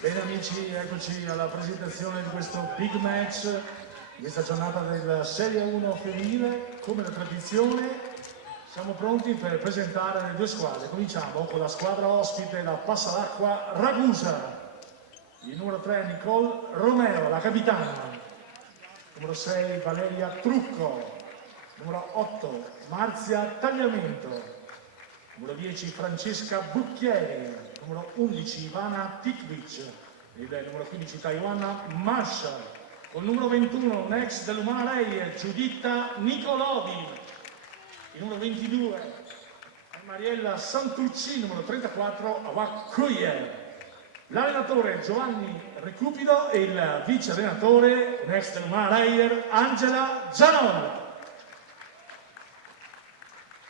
Bene amici, eccoci alla presentazione di questo big match in questa giornata della Serie 1 femminile. Come la tradizione siamo pronti per presentare le due squadre. Cominciamo con la squadra ospite, la Passalacqua Ragusa. Il numero 3 Nicole Romeo, la capitana. Numero 6 Valeria Trucco. Numero 8 Marzia Tagliamento. Numero 10 Francesca Bucchieri. Numero 11 Ivana Tikvic. Il numero 15 Taiwana Marshall. Con il numero 21 next dell'Umana Lei Giuditta Nicolovi. Il numero 22 è Mariella Santucci. Numero 34 Avakuye. L'allenatore Giovanni Recupido e il vice allenatore next dell'Umana Lei Angela Gianol.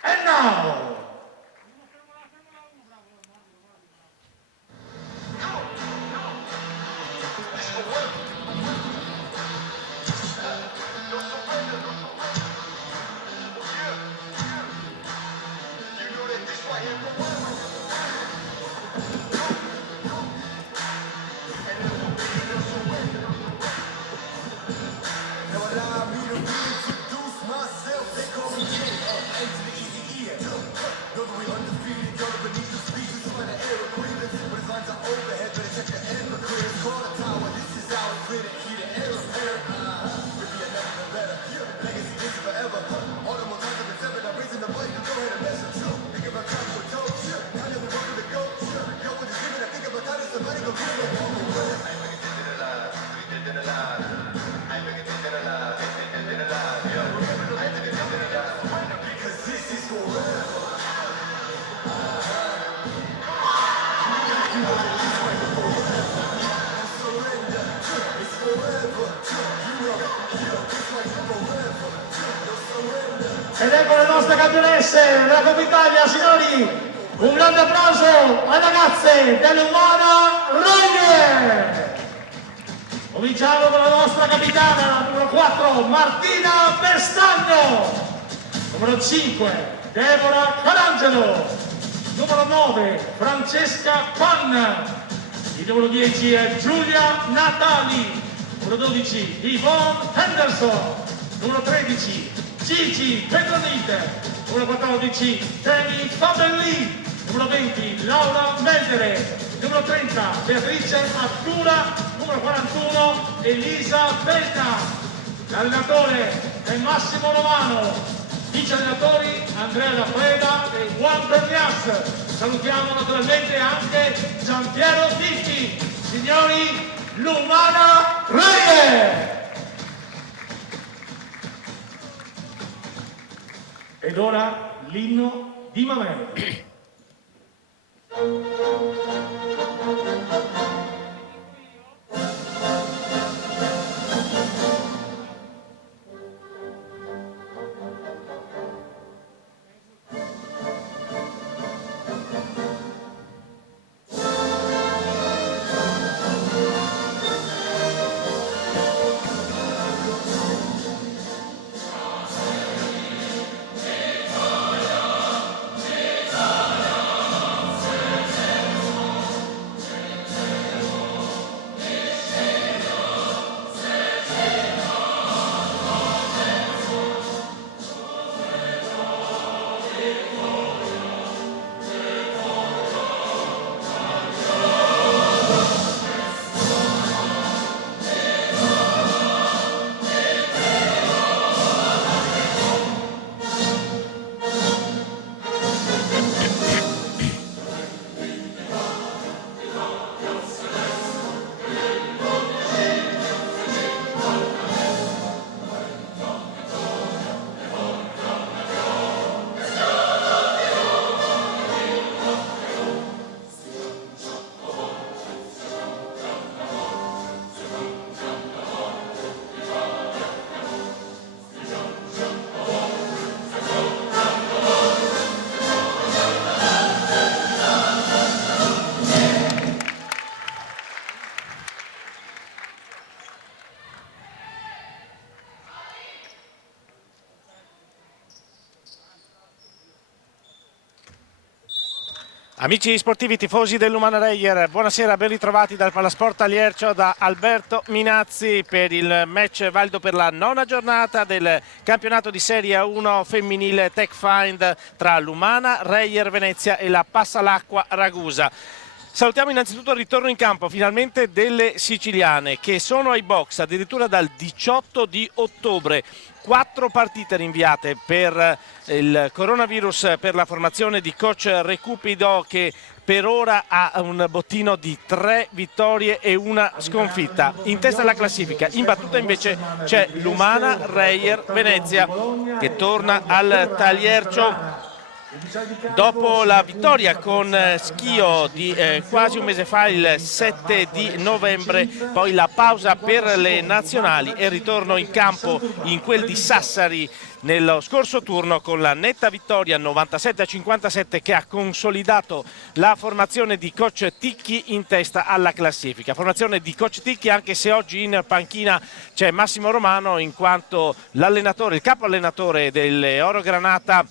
And now ed ecco le nostre campionesse della Coppa Italia, signori! Un grande applauso alle ragazze dell'Umana Royer! Cominciamo con la nostra capitana, numero 4, Martina Pestagno! Numero 5, Deborah Carangelo! Numero 9, Francesca Panna! Il numero 10 è Giulia Natali! Numero 12, Yvonne Henderson! Numero 13, Gigi Petronite, numero 14 Temi Fabelli, numero 20 Laura Meldere, numero 30 Beatrice Attura, numero 41 Elisa Penna. L'allenatore è Massimo Romano, vice allenatori Andrea Lafreda e Juan Bernias. Salutiamo naturalmente anche Giampiero Ticchi. Signori, l'Umana Royer! Ed ora l'inno di Mameli. Amici sportivi, tifosi dell'Umana Reyer, buonasera, ben ritrovati dal Palasport Aliercio da Alberto Minazzi per il match valido per la 9ª giornata del campionato di Serie 1 femminile Tech Find tra l'Umana Reyer Venezia e la Passalacqua Ragusa. Salutiamo innanzitutto il ritorno in campo finalmente delle siciliane che sono ai box addirittura dal 18 di ottobre. 4 partite rinviate per il coronavirus per la formazione di coach Recupido, che per ora ha un bottino di 3 vittorie e 1 sconfitta. In testa alla classifica, in battuta invece c'è l'Umana Reyer Venezia che torna al Taliercio dopo la vittoria con Schio di quasi un mese fa, il 7 di novembre, poi la pausa per le nazionali e il ritorno in campo in quel di Sassari nello scorso turno con la netta vittoria 97-57 che ha consolidato la formazione di coach Ticchi in testa alla classifica. Formazione di coach Ticchi anche se oggi in panchina c'è Massimo Romano, in quanto l'allenatore, il capo allenatore delle Oro Granata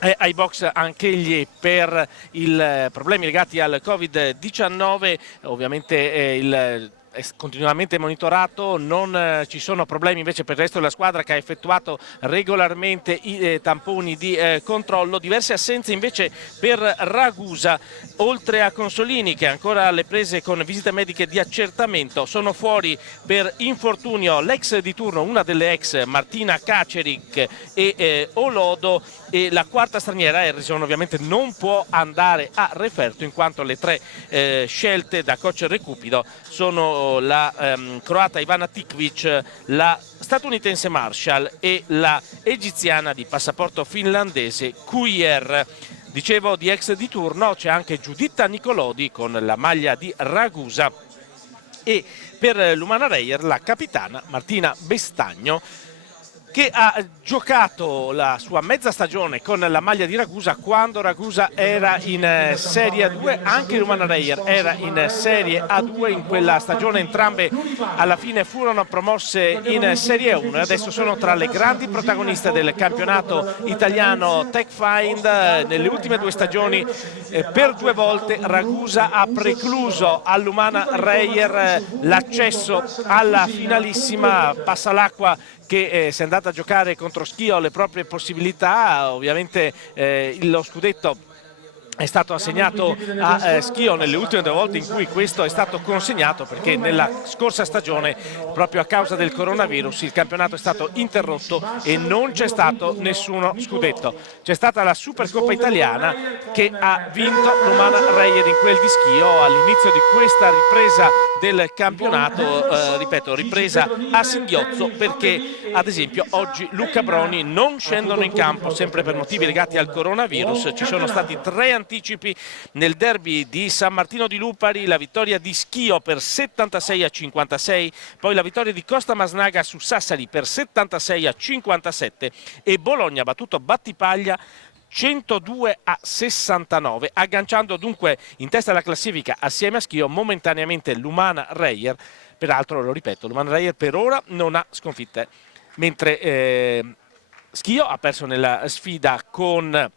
è ai box anch'egli per i problemi legati al Covid-19. Ovviamente è continuamente monitorato, non ci sono problemi invece per il resto della squadra che ha effettuato regolarmente i tamponi di controllo. Diverse assenze invece per Ragusa, oltre a Consolini che ancora alle prese con visite mediche di accertamento. Sono fuori per infortunio l'ex di turno, una delle ex, Martina Kaceric e Olodo, e la quarta straniera, Harrison, ovviamente non può andare a referto in quanto le 3 scelte da coach Recupido sono la croata Ivana Tikvic, la statunitense Marshall e la egiziana di passaporto finlandese Kuier. Dicevo di ex di turno, c'è anche Giuditta Nicolodi con la maglia di Ragusa e per l'Umana Reyer la capitana Martina Bestagno, che ha giocato la sua mezza stagione con la maglia di Ragusa quando Ragusa era in Serie A2, anche l'Umana Reyer era in Serie A2 in quella stagione, entrambe alla fine furono promosse in Serie 1 e adesso sono tra le grandi protagoniste del campionato italiano Tech Find. Nelle ultime 2 stagioni per 2 volte Ragusa ha precluso all'Umana Reyer l'accesso alla finalissima. Passalacqua che si è andata a giocare contro Schio le proprie possibilità. Ovviamente lo scudetto è stato assegnato a Schio nelle ultime 2 volte in cui questo è stato consegnato, perché nella scorsa stagione proprio a causa del coronavirus il campionato è stato interrotto e non c'è stato nessuno scudetto. C'è stata la Supercoppa italiana che ha vinto l'Umana Reyer in quel di Schio all'inizio di questa ripresa del campionato, ripeto, ripresa a singhiozzo, perché ad esempio oggi Luca Broni non scendono in campo sempre per motivi legati al coronavirus. Ci sono stati 3 anticipi nel derby di San Martino di Lupari, la vittoria di Schio per 76-56, poi la vittoria di Costa Masnaga su Sassari per 76-57 e Bologna ha battuto Battipaglia 102-69, agganciando dunque in testa alla classifica assieme a Schio momentaneamente l'Umana Reyer. Peraltro, lo ripeto, l'Umana Reyer per ora non ha sconfitte, mentre Schio ha perso nella sfida con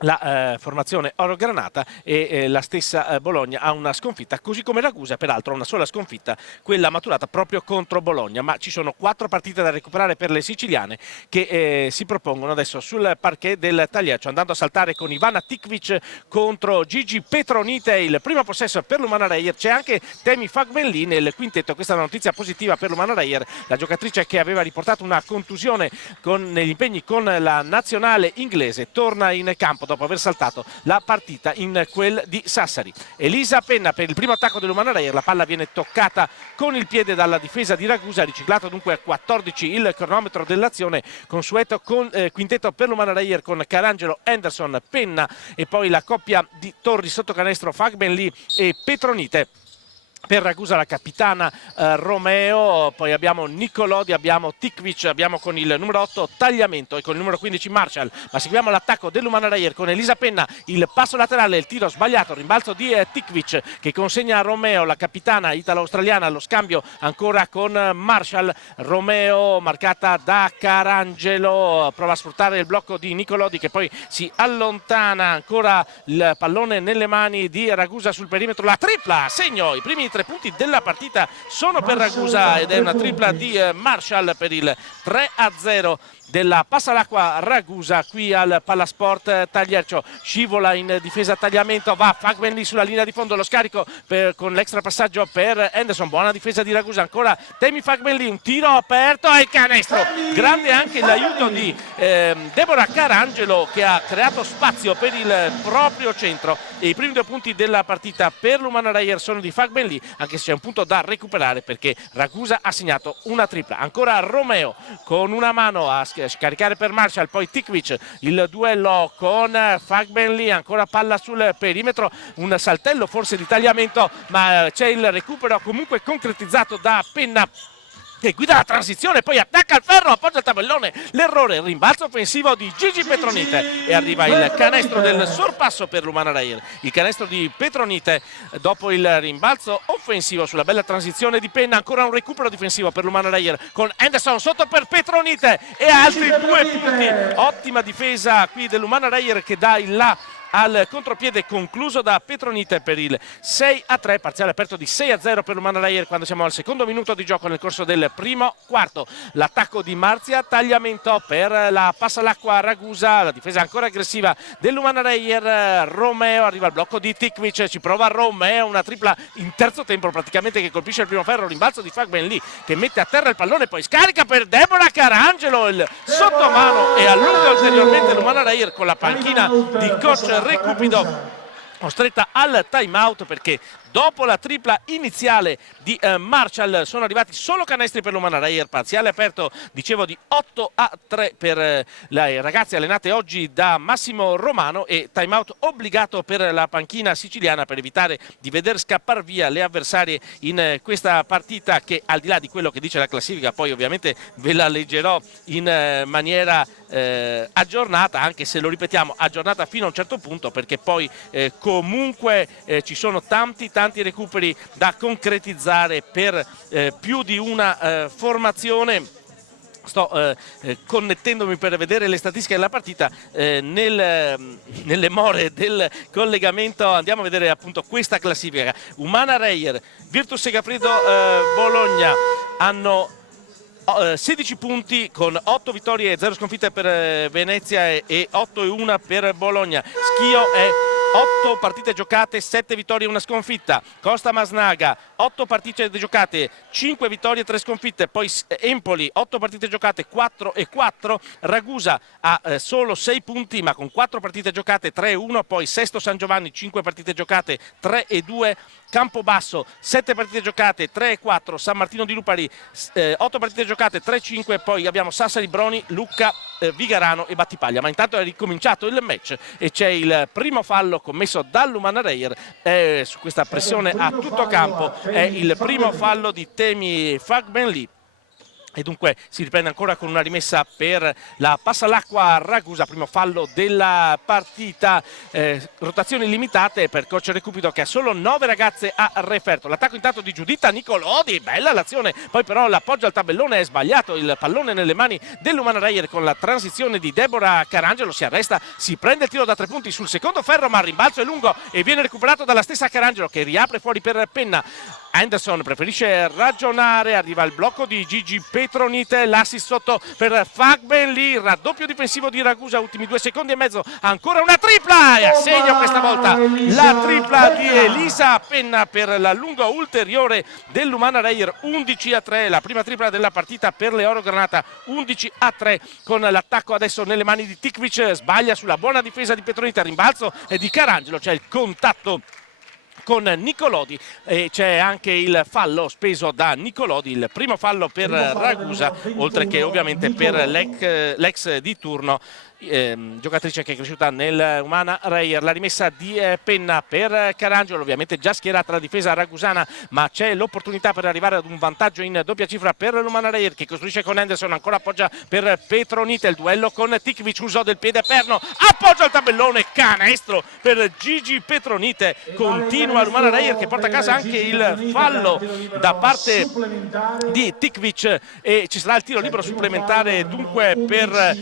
la formazione Oro Granata e la stessa Bologna ha una sconfitta, così come Ragusa peraltro ha una sola sconfitta, quella maturata proprio contro Bologna. Ma ci sono 4 partite da recuperare per le siciliane che si propongono adesso sul parquet del Taliercio, andando a saltare con Ivana Tikvic contro Gigi Petronite. Il primo possesso per l'Umana Reyer, c'è anche Temi Fagbenlì nel quintetto. Questa è una notizia positiva per l'Umana Reyer, la giocatrice che aveva riportato una contusione negli impegni con la nazionale inglese torna in campo dopo aver saltato la partita in quel di Sassari. Elisa Penna per il primo attacco dell'Umana Reyer, la palla viene toccata con il piede dalla difesa di Ragusa, riciclato dunque a 14 il cronometro dell'azione, consueto quintetto per l'Umana Reyer con Carangelo, Anderson, Penna e poi la coppia di Torri sotto canestro Fagbenlì e Petronite. Per Ragusa la capitana Romeo, poi abbiamo Nicolodi, abbiamo Tikvic, abbiamo con il numero 8 Tagliamento e con il numero 15 Marshall. Ma seguiamo l'attacco dell'Umana Reyer con Elisa Penna, il passo laterale, il tiro sbagliato, rimbalzo di Tikvic che consegna a Romeo, la capitana italo-australiana, allo scambio ancora con Marshall. Romeo marcata da Carangelo, prova a sfruttare il blocco di Nicolodi che poi si allontana, ancora il pallone nelle mani di Ragusa sul perimetro, la tripla, segno, i primi 3 punti della partita sono per Ragusa ed è una tripla di Marshall per il 3-0 della Passalacqua Ragusa qui al Palasport Tagliercio. Scivola in difesa Tagliamento, va Fagbenli sulla linea di fondo, lo scarico con l'extra passaggio per Anderson, buona difesa di Ragusa, ancora Temi Fagbenli, un tiro aperto e il canestro, grande anche l'aiuto di Deborah Carangelo che ha creato spazio per il proprio centro e i primi 2 punti della partita per l'Umana Reyer sono di Fagbenli, anche se c'è un punto da recuperare perché Ragusa ha segnato una tripla. Ancora Romeo con una mano a scaricare per Marshall, poi Tikvic, il duello con Fagbenli, ancora palla sul perimetro, un saltello forse di Tagliamento, ma c'è il recupero comunque concretizzato da Penna che guida la transizione, poi attacca il ferro, appoggia il tabellone, l'errore, il rimbalzo offensivo di Gigi Petronite e arriva il canestro del sorpasso per l'Umana Reyer, il canestro di Petronite dopo il rimbalzo offensivo sulla bella transizione di Penna. Ancora un recupero difensivo per l'Umana Reyer con Anderson sotto per Petronite e altri 2 punti, ottima difesa qui dell'Umana Reyer che dà il là al contropiede concluso da Petronite per il 6-3, parziale aperto di 6-0 per l'Umana Reyer quando siamo al secondo minuto di gioco nel corso del primo quarto. L'attacco di Marzia, Tagliamento per la Passalacqua Ragusa, la difesa ancora aggressiva dell'Umana Reyer, Romeo, arriva il blocco di Tikvic, ci prova Romeo, una tripla in terzo tempo praticamente che colpisce il primo ferro, rimbalzo di Fagbenli che mette a terra il pallone, poi scarica per Deborah Carangelo, il sottomano e allunga ulteriormente l'Umana Reyer con la panchina di coach Recupido costretta al time out perché dopo la tripla iniziale di Marshall sono arrivati solo canestri per l'Umana Reyer, parziale aperto dicevo di 8-3 per le ragazze allenate oggi da Massimo Romano e time out obbligato per la panchina siciliana per evitare di veder scappare via le avversarie in questa partita che al di là di quello che dice la classifica poi ovviamente ve la leggerò in maniera aggiornata, anche se lo ripetiamo aggiornata fino a un certo punto perché poi comunque ci sono tanti recuperi da concretizzare per più di una formazione. Sto connettendomi per vedere le statistiche della partita nelle more del collegamento. Andiamo a vedere appunto questa classifica. Umana Reyer, Virtus Segafredo Bologna hanno 16 punti con 8 vittorie e 0 sconfitte per Venezia e 8-1 per Bologna. Schio è 8 partite giocate, 7 vittorie e 1 sconfitta. Costa Masnaga 8 partite giocate, 5 vittorie e 3 sconfitte. Poi Empoli 8 partite giocate, 4-4. Ragusa ha solo 6 punti ma con 4 partite giocate, 3-1. Poi Sesto San Giovanni 5 partite giocate, 3-2. Campobasso 7 partite giocate, 3-4. San Martino di Lupari 8 partite giocate, 3-5. Poi abbiamo Sassari, Broni, Lucca, Vigarano e Battipaglia. Ma intanto è ricominciato il match e c'è il primo fallo commesso dall'Umana Reyer su questa pressione a tutto campo. È il primo fallo di Temi Fagbenli. E dunque si riprende ancora con una rimessa per la Passalacqua Ragusa, primo fallo della partita, rotazioni limitate per coach Recupido che ha solo 9 ragazze a referto. L'attacco intanto di Giuditta Nicolodi, bella l'azione, poi però l'appoggio al tabellone è sbagliato, il pallone nelle mani dell'Umana Reyer con la transizione di Deborah Carangelo, si arresta, si prende il tiro da 3 punti sul secondo ferro ma il rimbalzo è lungo e viene recuperato dalla stessa Carangelo che riapre fuori per Penna. Anderson preferisce ragionare, arriva il blocco di Gigi Petronite, l'assist sotto per Fagbenli, il raddoppio difensivo di Ragusa, ultimi 2 secondi e mezzo, ancora una tripla e a segno questa volta la tripla di Elisa Penna per l'allungo ulteriore dell'Umana Reyer, 11-3, la prima tripla della partita per le Oro Granata, 11-3 con l'attacco adesso nelle mani di Tikvic, sbaglia sulla buona difesa di Petronite, rimbalzo di Carangelo, c'è il contatto con Nicolodi e c'è anche il fallo speso da Nicolodi, il primo fallo per Ragusa, oltre che ovviamente per l'ex di turno giocatrice che è cresciuta nel Umana Reyer. La rimessa di Penna per Carangelo, ovviamente già schierata la difesa ragusana, ma c'è l'opportunità per arrivare ad un vantaggio in doppia cifra per l'Umana Reyer, che costruisce con Henderson, ancora appoggia per Petronite, il duello con Tikvic, uso del piede perno, appoggia il tabellone, canestro per Gigi Petronite, continua l'Umana Reyer che porta a casa anche il fallo da parte di Tikvic e ci sarà il tiro libero supplementare dunque per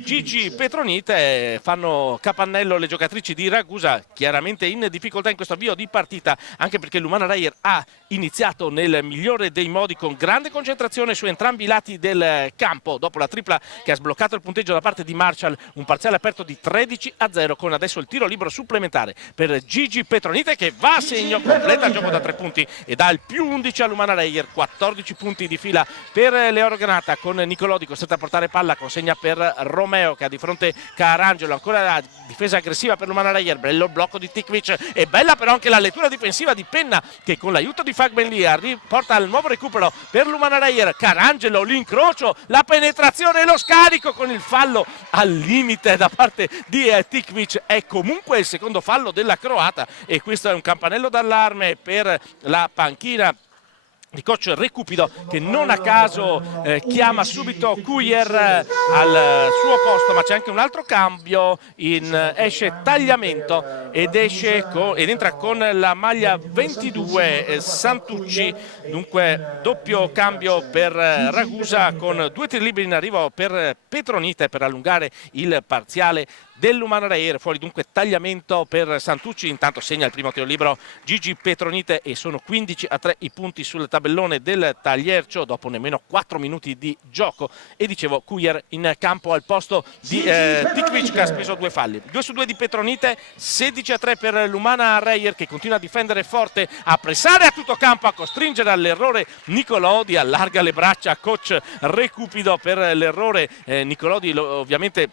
Gigi Petronite. Fanno capannello le giocatrici di Ragusa, chiaramente in difficoltà in questo avvio di partita, anche perché l'Umana Reyer ha iniziato nel migliore dei modi con grande concentrazione su entrambi i lati del campo, dopo la tripla che ha sbloccato il punteggio da parte di Marshall, un parziale aperto di 13-0, con adesso il tiro libero supplementare per Gigi Petronite che va a segno, completa il gioco da 3 punti e dà il più 11 all'Umana Reyer, 14 punti di fila per le Orgranata, con Nicolodi costretto a portare palla, consegna per Romeo che ha di fronte Carangelo, ancora la difesa aggressiva per l'Umana Reyer, bello il blocco di Tikvic e bella però anche la lettura difensiva di Penna che con l'aiuto di Fagbenli porta al nuovo recupero per l'Umana Reyer. Carangelo, l'incrocio, la penetrazione e lo scarico con il fallo al limite da parte di Tikvic, è comunque il secondo fallo della croata e questo è un campanello d'allarme per la panchina di coach Recupido, che non a caso chiama subito Cuier al suo posto, ma c'è anche un altro cambio, esce Tagliamento ed entra con la maglia 22 Santucci, dunque doppio cambio per Ragusa con 2 tiri liberi in arrivo per Petronite per allungare il parziale dell'Umana Reyer. Fuori dunque Tagliamento per Santucci, intanto segna il primo tiro libero Gigi Petronite e sono 15-3 i punti sul tabellone del Tagliercio dopo nemmeno 4 minuti di gioco. E dicevo, Cuier in campo al posto di Tikvic che ha speso 2 falli, 2 su 2 di Petronite, 16-3 per l'Umana Reyer che continua a difendere forte, a pressare a tutto campo, a costringere all'errore Nicolodi, allarga le braccia coach Recupido per l'errore. Nicolodi ovviamente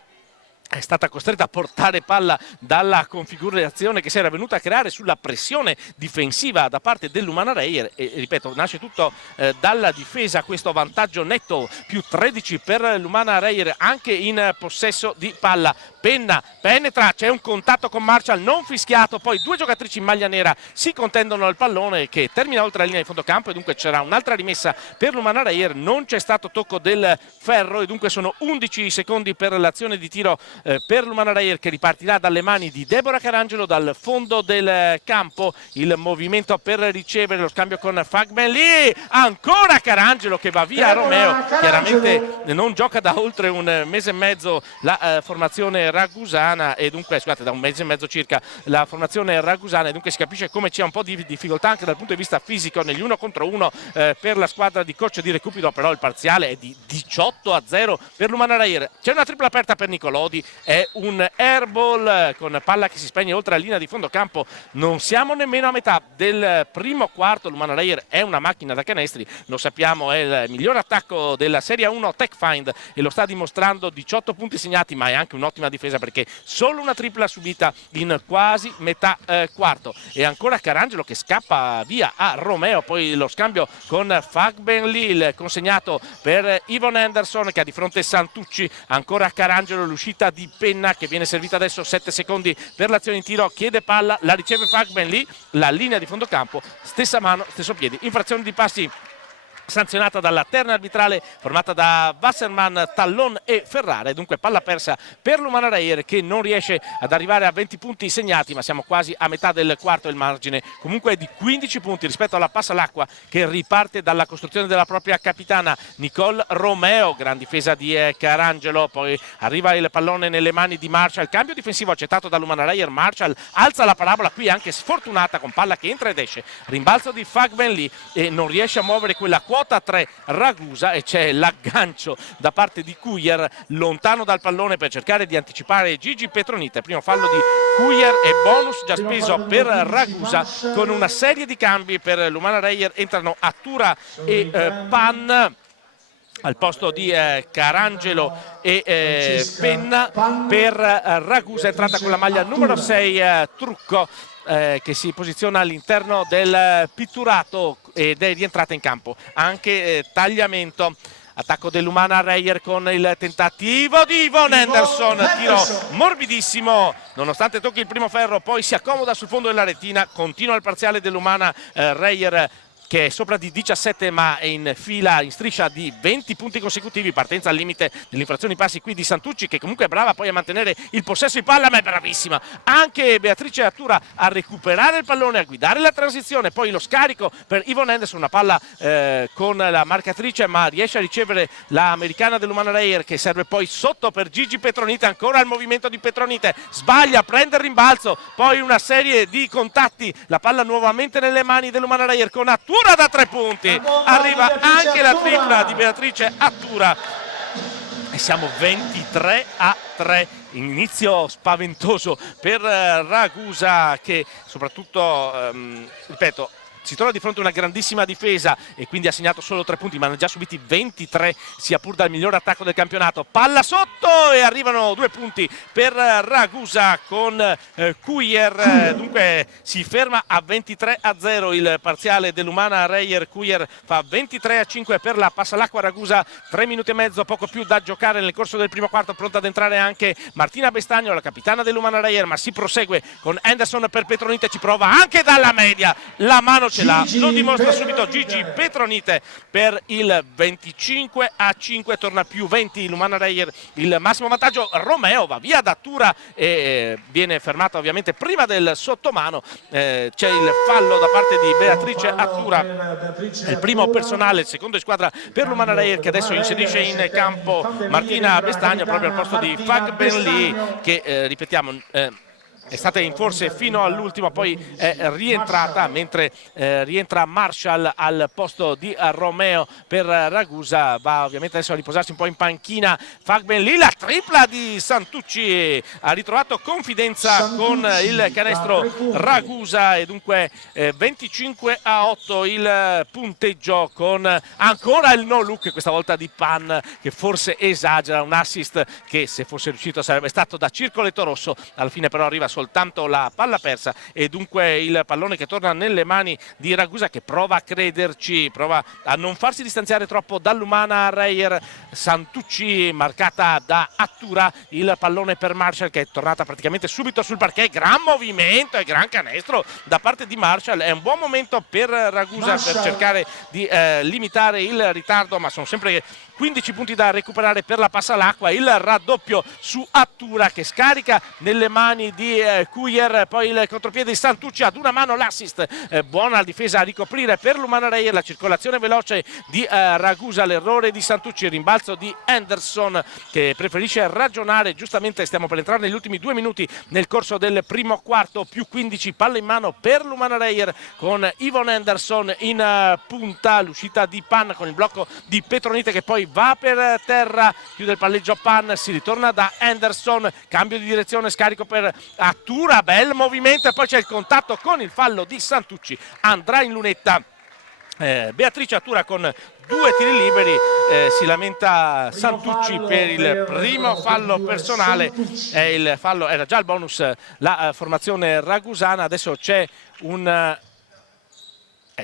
è stata costretta a portare palla dalla configurazione che si era venuta a creare sulla pressione difensiva da parte dell'Umana Reyer e ripeto, nasce tutto dalla difesa, questo vantaggio netto, più 13 per l'Umana Reyer anche in possesso di palla. Penna penetra, c'è un contatto con Marshall non fischiato, poi 2 giocatrici in maglia nera si contendono il pallone che termina oltre la linea di fondo campo e dunque c'era un'altra rimessa per l'Umana Reyer, non c'è stato tocco del ferro e dunque sono 11 secondi per l'azione di tiro per l'Umana Reyer che ripartirà dalle mani di Deborah Carangelo dal fondo del campo. Il movimento per ricevere, lo scambio con Fagbenli, ancora Carangelo che va via a Romeo, chiaramente non gioca da oltre un mese e mezzo la formazione ragusana e dunque scusate da un mese e mezzo circa la formazione ragusana e dunque si capisce come c'è un po' di difficoltà anche dal punto di vista fisico negli 1 contro 1 per la squadra di coach di Recupido, però il parziale è di 18-0 per l'Umana Reyer. C'è una tripla aperta per Nicolodi, è un airball con palla che si spegne oltre la linea di fondo campo, non siamo nemmeno a metà del primo quarto. l'Umana Reyer è una macchina da canestri, lo sappiamo, è il miglior attacco della Serie 1 Tech Find e lo sta dimostrando, 18 punti segnati, ma è anche un'ottima difesa perché solo una tripla subita in quasi metà quarto e ancora Carangelo che scappa via a Romeo, poi lo scambio con Fagbenli, il consegnato per Yvonne Henderson che ha di fronte Santucci, ancora Carangelo, l'uscita di Penna che viene servita adesso, 7 secondi per l'azione in tiro, chiede palla, la riceve Fagbenli, la linea di fondo campo, stessa mano, stesso piede, infrazione di passi sanzionata dalla terna arbitrale formata da Wasserman, Tallon e Ferrara, e dunque palla persa per l'Umana Reyer che non riesce ad arrivare a 20 punti segnati, ma siamo quasi a metà del quarto, il margine comunque è di 15 punti rispetto alla passa all'acqua che riparte dalla costruzione della propria capitana Nicole Romeo, gran difesa di Carangelo, poi arriva il pallone nelle mani di Marshall, cambio difensivo accettato dall'Umana Reyer, Marshall alza la parabola qui anche sfortunata con palla che entra ed esce, rimbalzo di Fagbenli e non riesce a muovere quella quota 3 Ragusa e c'è l'aggancio da parte di Cuier lontano dal pallone per cercare di anticipare Gigi Petronite, primo fallo di Cuier e bonus già speso per Ragusa con una serie di cambi per l'Umana Reyer, entrano Attura e Pan al posto di Carangelo e Penna. Per Ragusa è entrata con la maglia numero 6 Trucco che si posiziona all'interno del pitturato ed è rientrata in campo anche Tagliamento. attacco dell'Umana Reyer con il tentativo di Yvonne Henderson, tiro morbidissimo, nonostante tocchi il primo ferro, poi si accomoda sul fondo della retina, continua il parziale dell'Umana Reyer che è sopra di 17 ma è in fila, in striscia di 20 punti consecutivi, partenza al limite delle infrazioni passi qui di Santucci, che comunque è brava poi a mantenere il possesso di palla, ma è bravissima anche Beatrice Attura a recuperare il pallone, a guidare la transizione, poi lo scarico per Yvonne Henderson, una palla con la marcatrice ma riesce a ricevere l'americana dell'Umana Reyer, che serve poi sotto per Gigi Petronite, ancora il movimento di Petronite, sbaglia, prende il rimbalzo, poi una serie di contatti, la palla nuovamente nelle mani dell'Umana Reyer con Attura da 3 punti, arriva anche la tripla di Beatrice Attura e siamo 23-3, inizio spaventoso per Ragusa, che soprattutto, ripeto, si trova di fronte a una grandissima difesa e quindi ha segnato solo 3 punti, ma ne ha già subiti 23, sia pur dal miglior attacco del campionato. Palla sotto e arrivano 2 punti per Ragusa con Cuyer, dunque si ferma a 23-0 il parziale dell'Umana Reyer. Cuyer fa 23-5 per la Passalacqua Ragusa, 3 minuti e mezzo, poco più da giocare nel corso del primo quarto, pronta ad entrare anche Martina Bestagno, la capitana dell'Umana Reyer, ma si prosegue con Henderson per Petronite, ci prova anche dalla media, la mano ce l'ha, lo dimostra subito Gigi Petronite per il 25-5, torna più 20 l'Umana Reyer, il massimo vantaggio. Romeo va via da Attura e viene fermato ovviamente prima del sottomano, c'è il fallo da parte di Beatrice Attura, il primo personale, il secondo di squadra per l'Umana Reyer, che adesso inserisce in campo Martina Bestagno proprio al posto di Fag Benli, che ripetiamo è stata in forze fino all'ultimo, poi è rientrata, mentre rientra Marshall al posto di Romeo per Ragusa. Va ovviamente adesso a riposarsi un po' in panchina Fagbenli, la tripla di Santucci, ha ritrovato confidenza con il canestro Ragusa e dunque 25-8 il punteggio, con ancora il no look, questa volta di Pan, che forse esagera, un assist che se fosse riuscito sarebbe stato da circoletto rosso, alla fine però arriva soltanto la palla persa e dunque il pallone che torna nelle mani di Ragusa, che prova a crederci, prova a non farsi distanziare troppo dall'Umana Reyer. Santucci marcata da Attura, il pallone per Marshall che è tornata praticamente subito sul parquet, gran movimento e gran canestro da parte di Marshall, è un buon momento per Ragusa per cercare di limitare il ritardo, ma sono sempre 15 punti da recuperare per la Passalacqua. Il raddoppio su Attura che scarica nelle mani di Cuyer, poi il contropiede di Santucci, ad una mano l'assist, buona difesa a ricoprire per l'Umana Reyer, la circolazione veloce di Ragusa, l'errore di Santucci, il rimbalzo di Henderson che preferisce ragionare. Giustamente stiamo per entrare negli ultimi 2 minuti nel corso del primo quarto, più 15, palla in mano per l'Umana Reyer con Yvonne Henderson in punta, l'uscita di Pan con il blocco di Petronite che poi va per terra, chiude il palleggio Pan, si ritorna da Henderson, cambio di direzione, scarico per Attura, bel movimento e poi c'è il contatto con il fallo di Santucci, andrà in lunetta Beatrice Attura con 2 tiri liberi, si lamenta Santucci per il primo fallo personale, il fallo era già il bonus la formazione ragusana. Adesso c'è un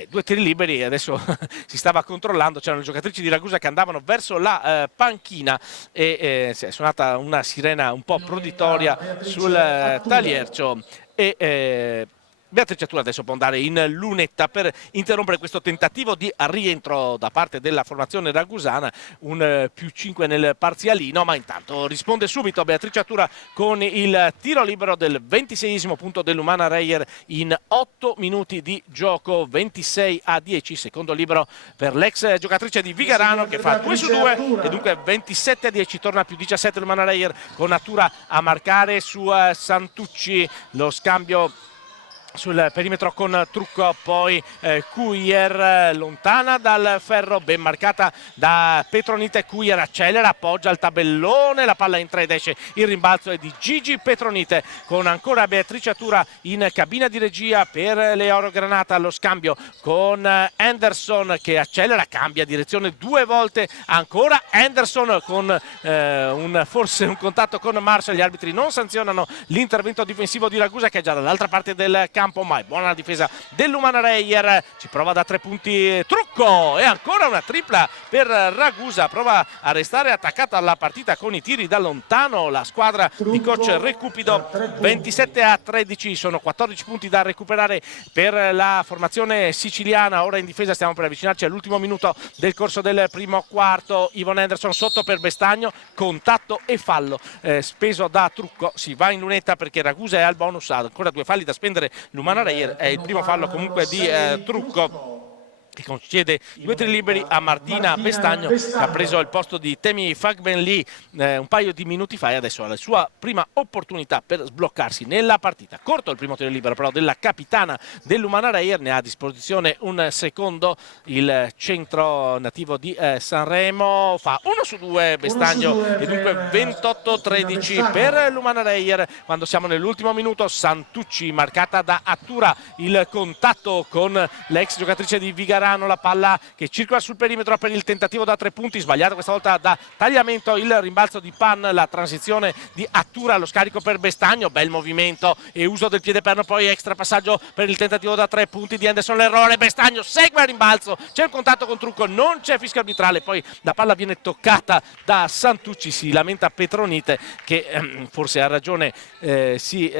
2 tiri liberi, adesso si stava controllando, c'erano le giocatrici di Ragusa che andavano verso la panchina e è suonata una sirena un po' proditoria sul Taliercio e Beatrice Attura adesso può andare in lunetta per interrompere questo tentativo di rientro da parte della formazione ragusana, un più 5 nel parzialino, ma intanto risponde subito Beatrice Attura con il tiro libero del 26esimo punto dell'Umana Reyer in 8 minuti di gioco, 26-10, secondo libero per l'ex giocatrice di Vigarano che fa 2 su 2 e dunque 27-10, torna più 17 l'Umana Reyer con Attura a marcare su Santucci, lo scambio sul perimetro con Trucco, poi Cuyer lontana dal ferro, ben marcata da Petronite. Cuyer accelera, appoggia il tabellone, la palla entra ed esce, il rimbalzo è di Gigi Petronite con ancora Beatrice Attura in cabina di regia per le Oro Granata, allo scambio con Henderson che accelera, cambia direzione 2 volte, ancora Henderson con forse un contatto con Marshall, gli arbitri non sanzionano l'intervento difensivo di Ragusa che è già dall'altra parte del campo. campo, ma è buona la difesa dell'Umana Reyer, ci prova da 3 punti Trucco e ancora una tripla per Ragusa, prova a restare attaccata alla partita con i tiri da lontano la squadra di coach Recupido. 27-13, sono 14 punti da recuperare per la formazione siciliana. Ora in difesa stiamo per avvicinarci all'ultimo minuto del corso del primo quarto. Yvonne Henderson sotto per Bestagno, contatto e fallo speso da Trucco, si va in lunetta perché Ragusa è al bonus, ha ancora 2 falli da spendere l'Umana Reyer, è il primo fallo comunque di Trucco, che concede 2 tiri liberi a Martina Bestagno, che ha preso il posto di Temi Fagbenli un paio di minuti fa e adesso ha la sua prima opportunità per sbloccarsi nella partita. Corto il primo tiro libero però della capitana dell'Umana Reyer, ne ha a disposizione un secondo, il centro nativo di Sanremo fa 1 su 2 Bestagno e dunque 28-13 per l'Umana Reyer. Quando siamo nell'ultimo minuto, Santucci marcata da Attura, il contatto con l'ex giocatrice di Vigara, la palla che circola sul perimetro per il tentativo da 3 punti, sbagliato questa volta da Tagliamento, il rimbalzo di Pan, la transizione di Attura, lo scarico per Bestagno, bel movimento e uso del piede perno, poi extra passaggio per il tentativo da 3 punti di Henderson, l'errore, Bestagno segue il rimbalzo, c'è un contatto con Trucco, non c'è fischio arbitrale, poi la palla viene toccata da Santucci, si lamenta Petronite che forse ha ragione, si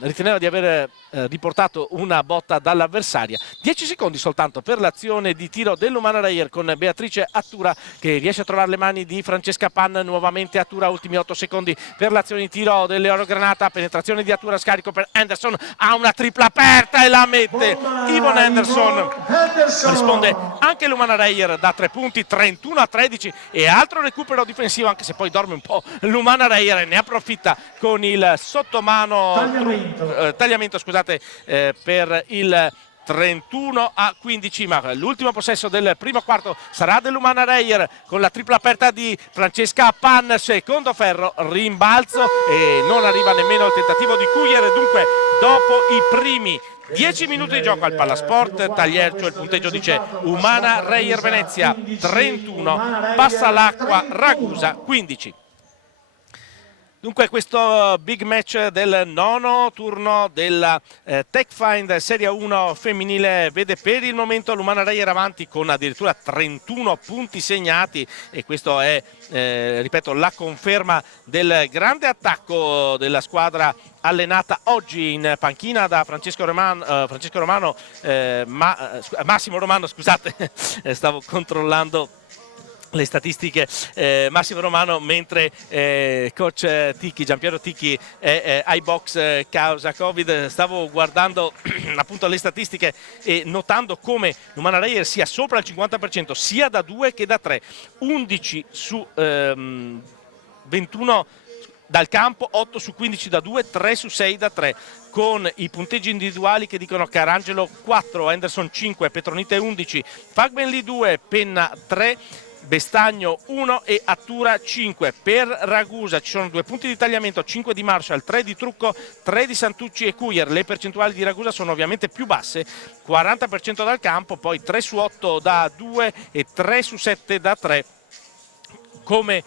riteneva di aver riportato una botta dall'avversaria. 10 secondi soltanto per l'azione di tiro dell'Umana Reyer con Beatrice Attura che riesce a trovare le mani di Francesca Pan, nuovamente Attura, ultimi 8 secondi per l'azione di tiro delle Oro Granata, penetrazione di Attura, scarico per Henderson, ha una tripla aperta e la mette Yvonne Henderson. Risponde anche l'Umana Reyer da 3 punti, 31-13 e altro recupero difensivo, anche se poi dorme un po' l'Umana Reyer, ne approfitta con il sottomano tagliamento scusate, per il 31-15, ma l'ultimo possesso del primo quarto sarà dell'Umana Reyer con la tripla aperta di Francesca Pan, secondo ferro, rimbalzo e non arriva nemmeno il tentativo di Cuglier. Dunque dopo i primi 10 minuti di gioco al Palasport Tagliercio, il punteggio dice Umana Reyer Venezia 31, passa l'acqua Ragusa 15. Dunque questo big match del nono turno della TechFind Serie 1 femminile vede per il momento l'Umana Reyer avanti con addirittura 31 punti segnati e questo è, ripeto, la conferma del grande attacco della squadra allenata oggi in panchina da Massimo Romano, scusate, stavo controllando le statistiche, Massimo Romano, mentre coach Ticchi, Giampiero Ticchi è ai box causa Covid. Stavo guardando appunto le statistiche e notando come l'Umana Reyer sia sopra il 50% sia da 2 che da 3, 11 su 21 dal campo, 8 su 15 da 2, 3 su 6 da 3, con i punteggi individuali che dicono Carangelo 4, Henderson 5, Petronite 11, Fagbenli 2, Penna 3, Bestagno 1 e Attura 5. Per Ragusa ci sono 2 punti di tagliamento, 5 di Marshall, 3 di Trucco, 3 di Santucci e Cuglier. Le percentuali di Ragusa sono ovviamente più basse, 40% dal campo, poi 3 su 8 da 2 e 3 su 7 da 3. Come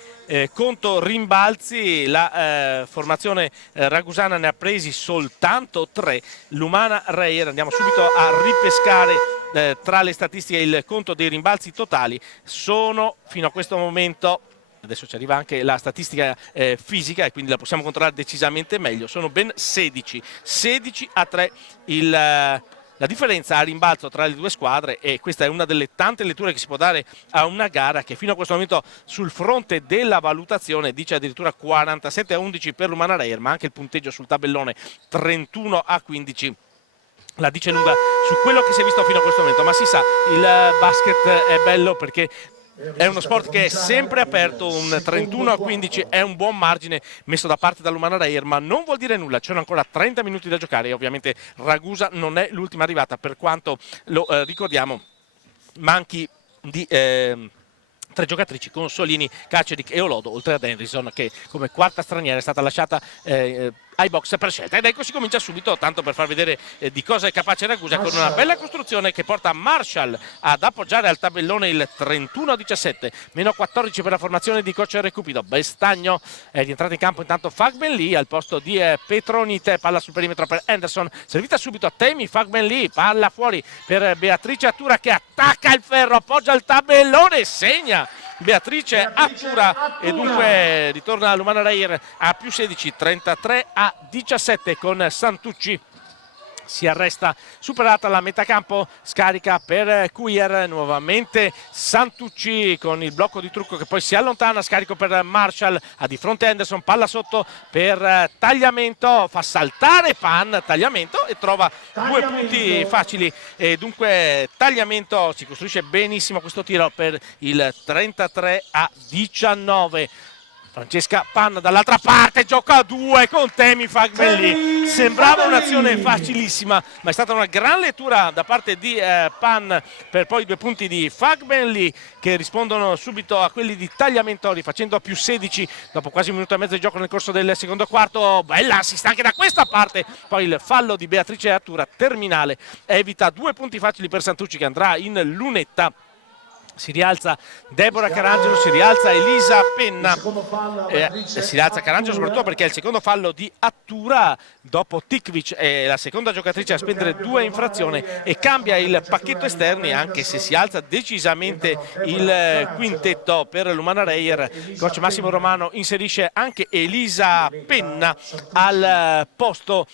conto rimbalzi la formazione ragusana ne ha presi soltanto 3, l'Umana Reyer, andiamo subito a ripescare tra le statistiche il conto dei rimbalzi totali, sono fino a questo momento, adesso ci arriva anche la statistica fisica e quindi la possiamo controllare decisamente meglio, sono ben 16 a 3 la differenza a rimbalzo tra le due squadre, e questa è una delle tante letture che si può dare a una gara che fino a questo momento sul fronte della valutazione dice addirittura 47-11 per l'Umana Reyer, ma anche il punteggio sul tabellone 31-15 la dice lunga su quello che si è visto fino a questo momento. Ma si sa, il basket è bello perché è uno sport che è sempre aperto, un 31-15 è un buon margine messo da parte dall'Umana Reyer, ma non vuol dire nulla, c'erano ancora 30 minuti da giocare e ovviamente Ragusa non è l'ultima arrivata, per quanto lo ricordiamo manchi di 3 giocatrici con Solini, Kaceric e Olodo, oltre ad Henderson che come quarta straniera è stata lasciata ai box per scelta. Ed ecco, si comincia subito, tanto per far vedere di cosa è capace Ragusa, con una bella costruzione che porta Marshall ad appoggiare al tabellone il 31-17, meno 14 per la formazione di coach Recupido. Bestagno è rientrato in campo intanto Fagbenli al posto di Petronite, palla sul perimetro per Anderson, servita subito a Temi Fagbenli, palla fuori per Beatrice Attura che attacca il ferro, appoggia il tabellone, segna Beatrice Attura e dunque ritorna Lumana Reyer a più 16, 33-17 con Santucci. Si arresta, superata la metacampo, scarica per Cuier, nuovamente Santucci con il blocco di trucco che poi si allontana, scarico per Marshall, ha di fronte Anderson, palla sotto per Tagliamento, fa saltare Pan, Tagliamento e trova 2 punti facili e dunque Tagliamento si costruisce benissimo questo tiro per il 33-19. Francesca Pan dall'altra parte gioca a 2 con Temi Fagbenli, sembrava un'azione facilissima ma è stata una gran lettura da parte di Pan per poi 2 punti di Fagbenli che rispondono subito a quelli di Tagliamento, rifacendo a più 16 dopo quasi un minuto e mezzo di gioco nel corso del secondo quarto. Bella assist anche da questa parte, poi il fallo di Beatrice Attura terminale evita 2 punti facili per Santucci che andrà in lunetta. Si rialza Deborah Carangelo, si rialza Elisa Penna, si rialza Carangelo soprattutto perché è il secondo fallo di Attura, dopo Tikvic è la seconda giocatrice a spendere 2 infrazioni e cambia il pacchetto esterni, anche se si alza decisamente il quintetto per Lumana Reyer. Coach Massimo Romano inserisce anche Elisa Penna al posto.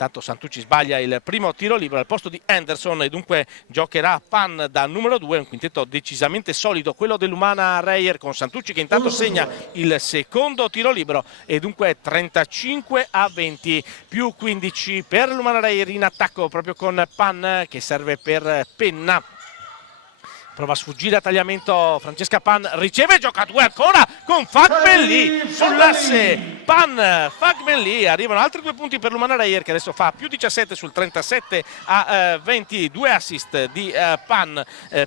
Intanto Santucci sbaglia il primo tiro libero al posto di Anderson e dunque giocherà Pan da numero 2, un quintetto decisamente solido quello dell'Umana Reyer, con Santucci che intanto segna il secondo tiro libero e dunque 35-20 più 15 per l'Umana Reyer in attacco proprio con Pan che serve per Penna. Prova a sfuggire a Tagliamento Francesca Pan, riceve, gioca a 2 ancora con Fagbenli sull'asse. Pan, Fagbenli, arrivano altri 2 punti per l'Umana Reyer che adesso fa più 17 sul 37-20, 2 assist di Pan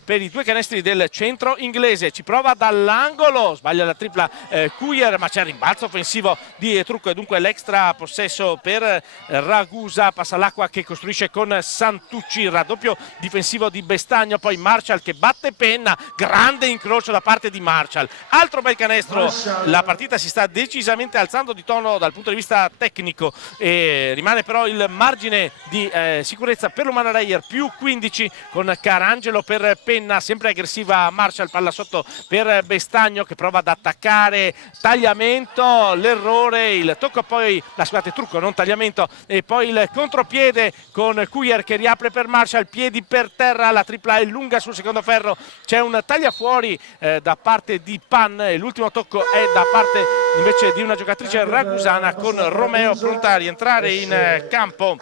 per i 2 canestri del centro inglese. Ci prova dall'angolo, sbaglia la tripla Cuier ma c'è il rimbalzo offensivo di Trucco e dunque l'extra possesso per Ragusa. Passa l'acqua che costruisce con Santucci, raddoppio difensivo di Bestagno, poi Marshall che batte Penna, grande incrocio da parte di Marshall, altro bel canestro. La partita si sta decisamente alzando di tono dal punto di vista tecnico e rimane però il margine di sicurezza per l'Umana Reyer, più 15 con Carangelo per Penna, sempre aggressiva Marshall, palla sotto per Bestagno che prova ad attaccare Tagliamento, l'errore, il tocco poi, scusate, Trucco non Tagliamento, e poi il contropiede con Cuier che riapre per Marshall, piedi per terra, la tripla è lunga sul secondo ferro, c'è un tagliafuori da parte di Pan e l'ultimo tocco è da parte invece di una giocatrice ragusana con Romeo pronta a rientrare in campo.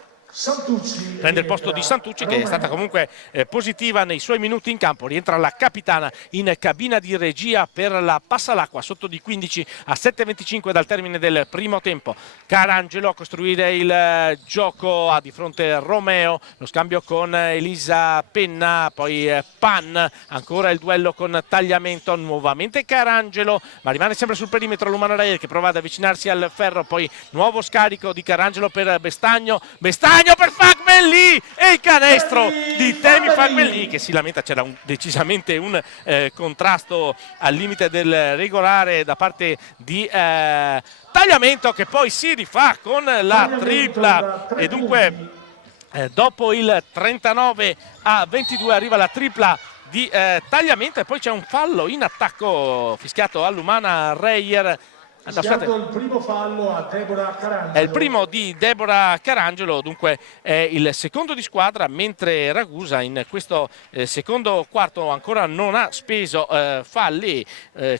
Prende il posto di Santucci che è stata comunque positiva nei suoi minuti in campo. Rientra la capitana in cabina di regia per la passalacqua sotto di 15 a 7:25 dal termine del primo tempo. Carangelo a costruire il gioco, ha di fronte Romeo, lo scambio con Elisa Penna, poi Pan, ancora il duello con Tagliamento, nuovamente Carangelo ma rimane sempre sul perimetro l'Umana Reyer che prova ad avvicinarsi al ferro, poi nuovo scarico di Carangelo per Bestagno per Fagbenli e il canestro di Temi Fagbenli che si lamenta. C'era decisamente un contrasto al limite del regolare da parte di Tagliamento che poi si rifà con la tripla e dunque dopo il 39-22 arriva la tripla di Tagliamento e poi c'è un fallo in attacco fischiato all'Umana Reyer. Il primo fallo a Deborah Carangelo. È il primo di Deborah Carangelo, dunque è il secondo di squadra, mentre Ragusa in questo secondo quarto ancora non ha speso falli,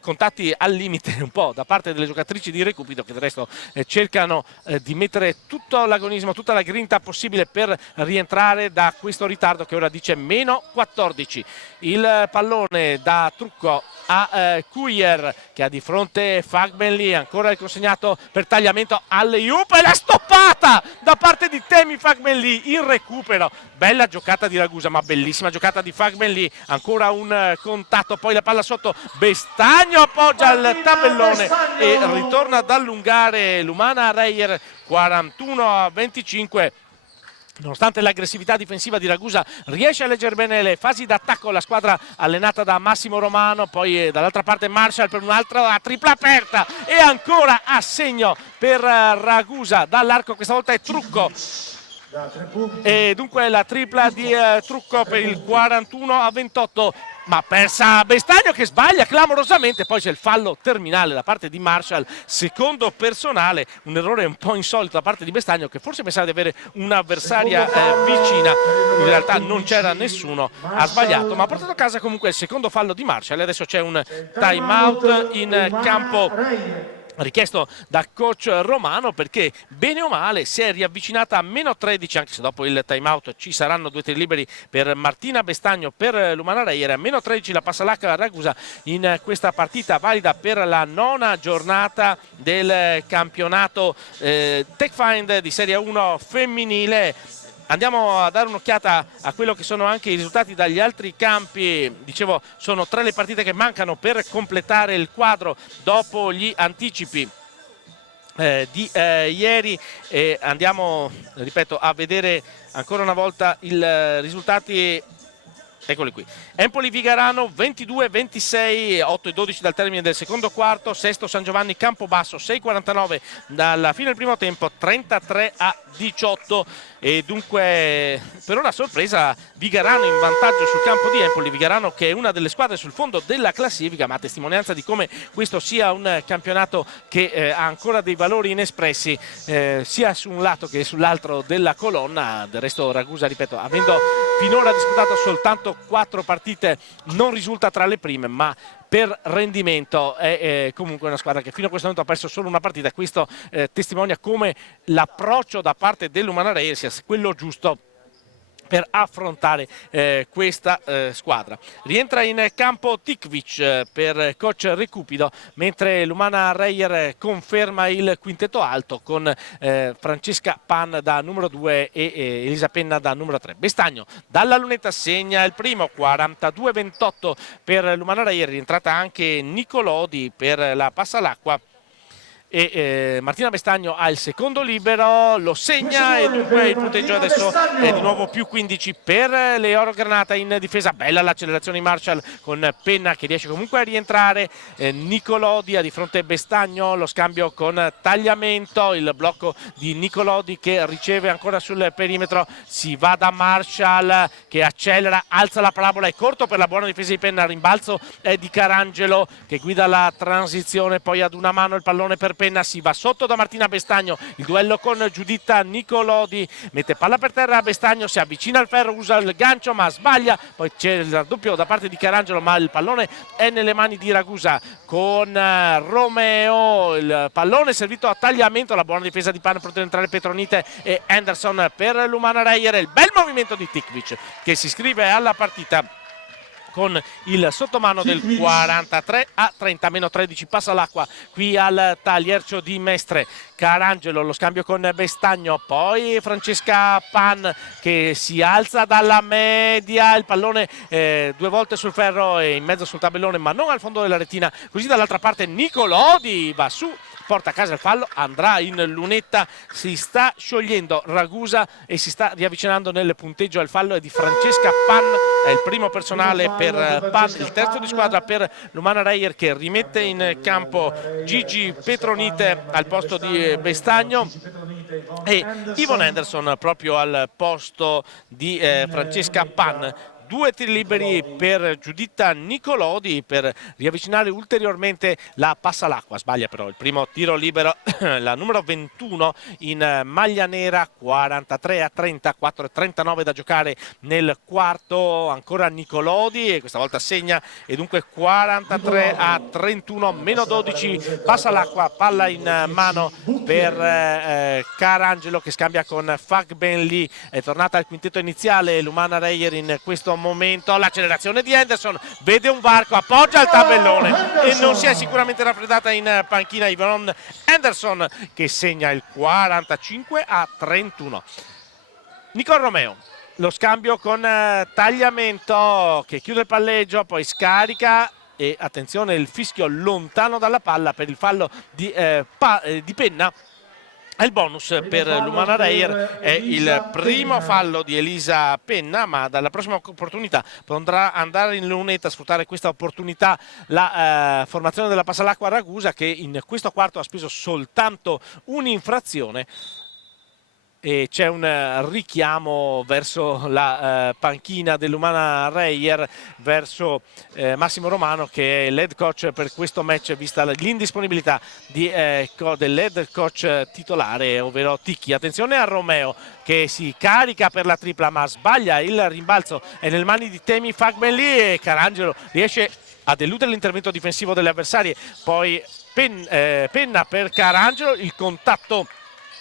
contatti al limite un po' da parte delle giocatrici di Recupido che del resto cercano di mettere tutto l'agonismo, tutta la grinta possibile per rientrare da questo ritardo che ora dice meno 14. Il pallone da Trucco a Cuyer che ha di fronte Fagbenli, ancora il consegnato per tagliamento alley-oop e la stoppata da parte di Temi Fagbenli in recupero. Bella giocata di Ragusa, ma bellissima giocata di Fagbenli, ancora un contatto, poi la palla sotto, Bestagno appoggia il tabellone e ritorna ad allungare l'Umana Reyer 41-25. Nonostante l'aggressività difensiva di Ragusa, riesce a leggere bene le fasi d'attacco la squadra allenata da Massimo Romano. Poi dall'altra parte Marshall per un'altra tripla aperta e ancora a segno per Ragusa dall'arco, questa volta è Trucco. E dunque la tripla di Trucco per il 41-28, ma persa Bestagno che sbaglia clamorosamente. Poi c'è il fallo terminale da parte di Marshall, secondo personale, un errore un po' insolito da parte di Bestagno, che forse pensava di avere un'avversaria vicina, in realtà non c'era nessuno, ha sbagliato, ma ha portato a casa comunque il secondo fallo di Marshall. Adesso c'è un time out in campo richiesto da coach Romano, perché bene o male si è riavvicinata a meno 13, anche se dopo il time out ci saranno 2 tiri liberi per Martina Bestagno per l'Umana Reyer. A meno 13 la Passalacqua Ragusa in questa partita valida per la 9ª giornata del campionato TechFind di Serie 1 femminile. Andiamo a dare un'occhiata a quello che sono anche i risultati dagli altri campi. Dicevo, sono 3 le partite che mancano per completare il quadro dopo gli anticipi di ieri. Andiamo, ripeto, a vedere ancora una volta i risultati. Eccoli qui: Empoli Vigarano 22-26, 8-12 dal termine del secondo quarto. Sesto San Giovanni Campobasso 6-49 dalla fine del primo tempo, 33-18. E dunque per ora sorpresa Vigarano in vantaggio sul campo di Empoli. Vigarano che è una delle squadre sul fondo della classifica, ma a testimonianza di come questo sia un campionato che ha ancora dei valori inespressi sia su un lato che sull'altro della colonna. Del resto Ragusa, ripeto, avendo finora disputato soltanto 4 partite, non risulta tra le prime, ma per rendimento è comunque una squadra che fino a questo momento ha perso solo una partita. Questo testimonia come l'approccio da parte dell'Umana Reyer sia quello giusto per affrontare questa squadra. Rientra in campo Tikvic per coach Recupido, mentre l'Umana Reyer conferma il quintetto alto con Francesca Pan da numero 2 e Elisa Penna da numero 3. Bestagno dalla lunetta segna il primo, 42-28 per l'Umana Reyer. Rientrata anche Nicolodi per la Passalacqua e Martina Bestagno ha il secondo libero, lo segna e dunque il punteggio adesso è di nuovo più 15 per le Oro Granata in difesa. Bella l'accelerazione di Marshall con Penna che riesce comunque a rientrare. Nicolodi ha di fronte Bestagno, lo scambio con tagliamento, il blocco di Nicolodi che riceve ancora sul perimetro, si va da Marshall che accelera, alza la parabola, è corto per la buona difesa di Penna. Rimbalzo è di Carangelo che guida la transizione, poi ad una mano il pallone per Penna, si va sotto da Martina Bestagno, il duello con Giuditta Nicolodi, mette palla per terra, Bestagno si avvicina al ferro, usa il gancio ma sbaglia, poi c'è il raddoppio da parte di Carangelo, ma il pallone è nelle mani di Ragusa con Romeo, il pallone servito a tagliamento, la buona difesa di Pan, pronto ad entrare Petronite e Anderson per l'Umana Reyer. Il bel movimento di Tikvic che si iscrive alla partita con il sottomano del 43-30, meno 13 passa l'acqua qui al Taliercio di Mestre. Carangelo, lo scambio con Bestagno, poi Francesca Pan che si alza dalla media, il pallone 2 volte sul ferro e in mezzo sul tabellone ma non al fondo della retina, così dall'altra parte Nicolodi va su, porta a casa il fallo, andrà in lunetta, si sta sciogliendo Ragusa e si sta riavvicinando nel punteggio. Il fallo è di Francesca Pan, è il primo personale per Pan, il terzo di squadra per l'Umana Reyer che rimette in campo Gigi Petronite al posto di Bestagno e Yvonne Anderson proprio al posto di Francesca Pan. 2 tiri liberi per Giuditta Nicolodi per riavvicinare ulteriormente la Passalacqua. Sbaglia però il primo tiro libero la numero 21 in maglia nera, 43-30, 4:39 da giocare nel quarto. Ancora Nicolodi e questa volta segna e dunque 43-31, meno 12 Passalacqua, palla in mano per Carangelo che scambia con Fagbenli. È tornata al quintetto iniziale l'Umana Reyer in questo momento l'accelerazione di Henderson, vede un varco, appoggia il tabellone e non si è sicuramente raffreddata in panchina Yvonne Henderson, che segna il 45-31. Nicole Romeo, lo scambio con Tagliamento che chiude il palleggio, poi scarica e attenzione il fischio lontano dalla palla per il fallo di Penna. Il bonus per l'Umana Reyer è il primo fallo di Elisa Penna, ma dalla prossima opportunità potrà andare in lunetta a sfruttare questa opportunità la formazione della Passalacqua Ragusa, che in questo quarto ha speso soltanto un'infrazione. E c'è un richiamo verso la panchina dell'Umana Reyer, verso Massimo Romano, che è l'head coach per questo match, vista l'indisponibilità dell'head coach titolare, ovvero Ticchi. Attenzione a Romeo che si carica per la tripla ma sbaglia il rimbalzo, è nelle mani di Temi Fagbelli e Carangelo riesce a deludere l'intervento difensivo delle avversarie. Poi Penna per Carangelo, il contatto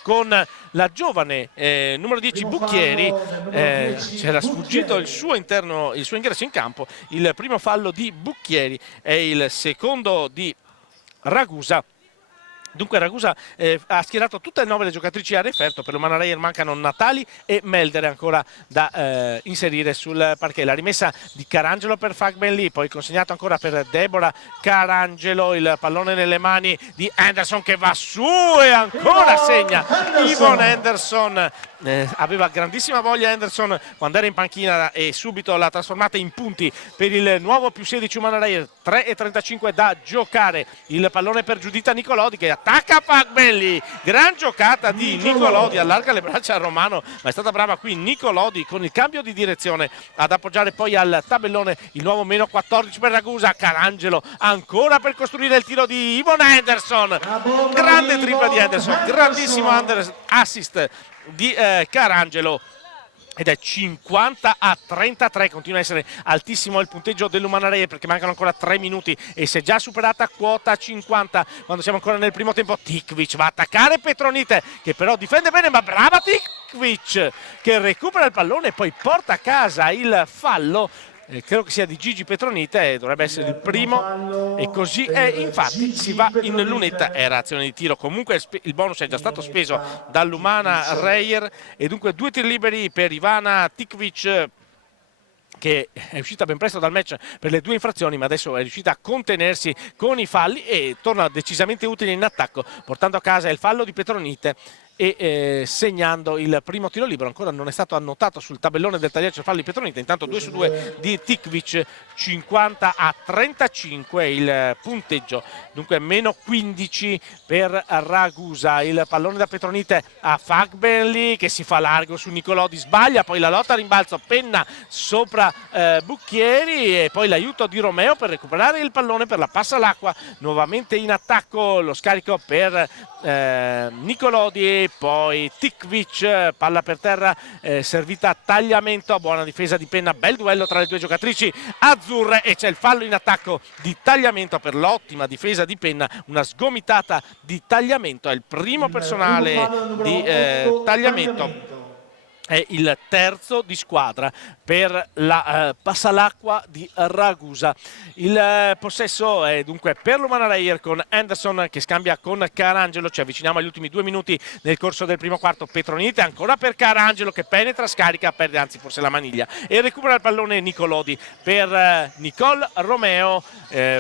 con la giovane numero 10 Bucchieri, c'era sfuggito il suo ingresso in campo. Il primo fallo di Bucchieri è il secondo di Ragusa. Dunque Ragusa ha schierato tutte e 9 le giocatrici a referto. Per l'Umana Reyer mancano Natali e Meldere ancora da inserire sul parquet. La rimessa di Carangelo per Fagbelli, poi consegnato ancora per Deborah Carangelo, il pallone nelle mani di Henderson che va su e ancora segna Yvonne Henderson. Aveva grandissima voglia Henderson quando era in panchina e subito l'ha trasformata in punti per il nuovo +16 Umana Reyer. 3:35 da giocare, il pallone per Giuditta Nicolodi che attacca Fagbelli, gran giocata di Nicolodi, allarga le braccia a Romano, ma è stata brava qui Nicolodi con il cambio di direzione ad appoggiare poi al tabellone il nuovo -14 per Ragusa. Carangelo ancora per costruire il tiro di Yvonne Henderson, grande tripla di Henderson, grandissimo assist di Carangelo ed è 50-33. Continua a essere altissimo il punteggio dell'Umana Reyer perché mancano ancora 3 minuti e si è già superata quota 50 quando siamo ancora nel primo tempo. Tikvic va a attaccare Petronite che però difende bene, ma brava Tikvic che recupera il pallone e poi porta a casa il fallo. Credo che sia di Gigi Petronite, dovrebbe essere il primo e così è. Infatti si va in lunetta, era azione di tiro, comunque il bonus è già stato speso dall'Umana Reyer e dunque 2 tiri liberi per Ivana Tikvic, che è uscita ben presto dal match per le 2 infrazioni, ma adesso è riuscita a contenersi con i falli e torna decisamente utile in attacco, portando a casa il fallo di Petronite e segnando il primo tiro libero. Ancora non è stato annotato sul tabellone del tagliercio il fallo di Petronite, intanto 2 su 2 di Tikvic, 50-35 il punteggio, dunque -15 per Ragusa. Il pallone da Petronite a Fagbelli che si fa largo su Nicolodi, sbaglia, poi la lotta a rimbalzo, Penna sopra Bucchieri e poi l'aiuto di Romeo per recuperare il pallone per la Passalacqua. Nuovamente in attacco lo scarico per Nicolodi, poi Tikvic, palla per terra, servita a Tagliamento, buona difesa di Penna, bel duello tra le 2 giocatrici azzurre e c'è il fallo in attacco di Tagliamento per l'ottima difesa di Penna, una sgomitata di Tagliamento, è il primo personale di Tagliamento. È il terzo di squadra per la Passalacqua di Ragusa. Il possesso è dunque per l'Umana Reyer con Henderson che scambia con Carangelo. Ci avviciniamo agli ultimi 2 minuti nel corso del primo quarto. Petronite ancora per Carangelo che penetra, scarica, perde anzi forse la maniglia e recupera il pallone Nicolodi per Nicole Romeo,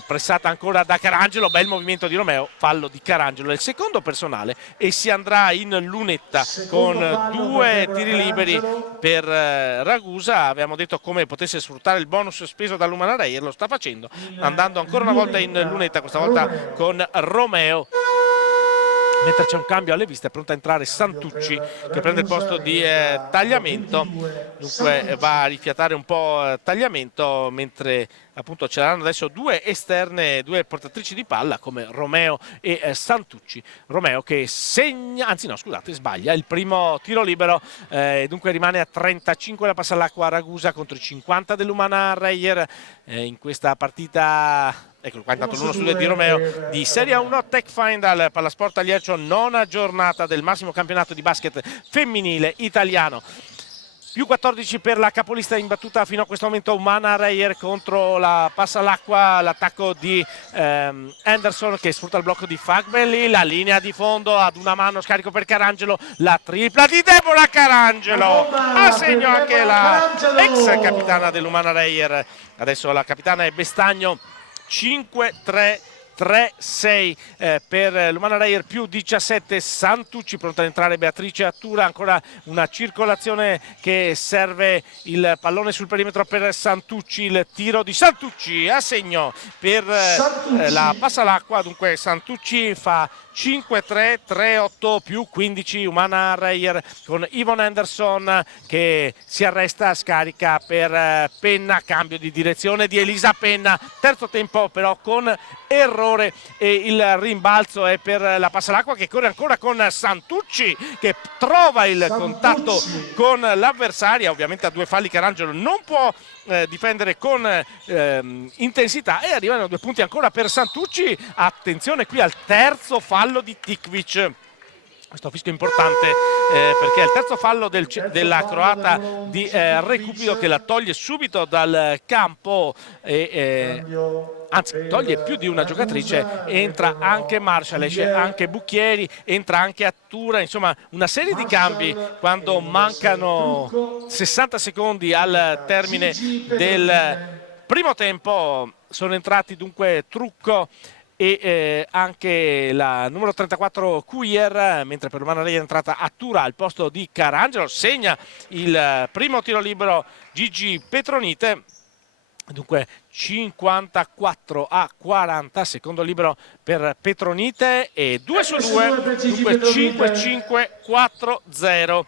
pressata ancora da Carangelo, bel movimento di Romeo, fallo di Carangelo, è il secondo personale e si andrà in lunetta con 2 tiri liberi per Ragusa. Abbiamo detto come potesse sfruttare il bonus speso dall'Umana Reyer, lo sta facendo, andando ancora una volta in lunetta, questa volta con Romeo. Mentre c'è un cambio alle viste, è pronta a entrare Santucci che prende il posto di Tagliamento, dunque va a rifiatare un po' Tagliamento, mentre appunto ce l'hanno adesso 2 esterne, 2 portatrici di palla come Romeo e Santucci. Romeo che segna, anzi no scusate, sbaglia il primo tiro libero, dunque rimane a 35 la Passalacqua Ragusa contro i 50 dell'Umana Reyer in questa partita. Eccolo qua, intanto l'1 su 2 di Romeo di Serie 1 TechFind al Palasport Aliercio, 9ª giornata del massimo campionato di basket femminile italiano. più 14 per la capolista imbattuta fino a questo momento Umana Reyer contro la passa all'acqua, l'attacco di Anderson che sfrutta il blocco di Fagbelli, la linea di fondo ad una mano, scarico per Carangelo, la tripla di Deborah Carangelo, a segno anche la ex capitana dell'Umana Reyer. Adesso la capitana è Bestagno. 5-3 3-6 per l'Umana Reyer, più 17 Santucci, pronta ad entrare Beatrice Attura, ancora una circolazione che serve il pallone sul perimetro per Santucci, il tiro di Santucci a segno per la passa all'acqua, dunque Santucci fa 5-3, 3-8 più 15 Umana Reyer con Yvonne Anderson che si arresta, scarica per Penna, cambio di direzione di Elisa Penna, terzo tempo però con errore e il rimbalzo è per la passa all'acqua che corre ancora con Santucci che trova il contatto con l'avversaria, ovviamente a due falli Carangelo non può difendere con intensità e arrivano 2 punti ancora per Santucci. Attenzione qui al terzo fallo di Tikvic, questo fischio importante perché è il terzo fallo della croata di Recupito che la toglie subito dal campo anzi toglie più di una giocatrice, entra anche Marshall, esce anche Bucchieri, entra anche Attura, insomma una serie di cambi quando mancano 60 secondi al termine del primo tempo. Sono entrati dunque Trucco e anche la numero 34 Cuier, mentre per l'Umana Reyer è entrata Attura al posto di Carangelo. Segna il primo tiro libero Gigi Petronite, dunque 54-40, secondo libero per Petronite e 2 su 2, dunque 5-5-4-0.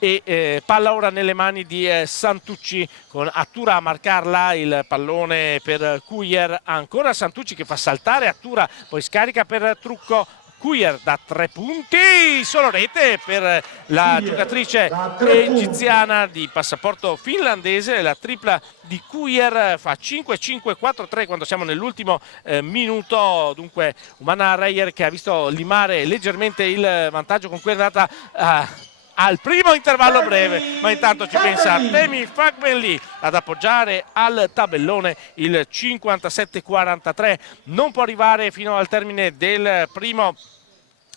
E palla ora nelle mani di Santucci con Attura a marcarla, il pallone per Cuier, ancora Santucci che fa saltare Attura, poi scarica per Trucco, Cuier da 3 punti, solo rete per la giocatrice egiziana di passaporto finlandese, la tripla di Cuier fa 5-5-4-3 quando siamo nell'ultimo minuto, dunque Umana Reyer che ha visto limare leggermente il vantaggio con cui è andata al primo intervallo breve, ma intanto ci pensa Temi Fagbelli ad appoggiare al tabellone il 57-43, non può arrivare fino al termine del primo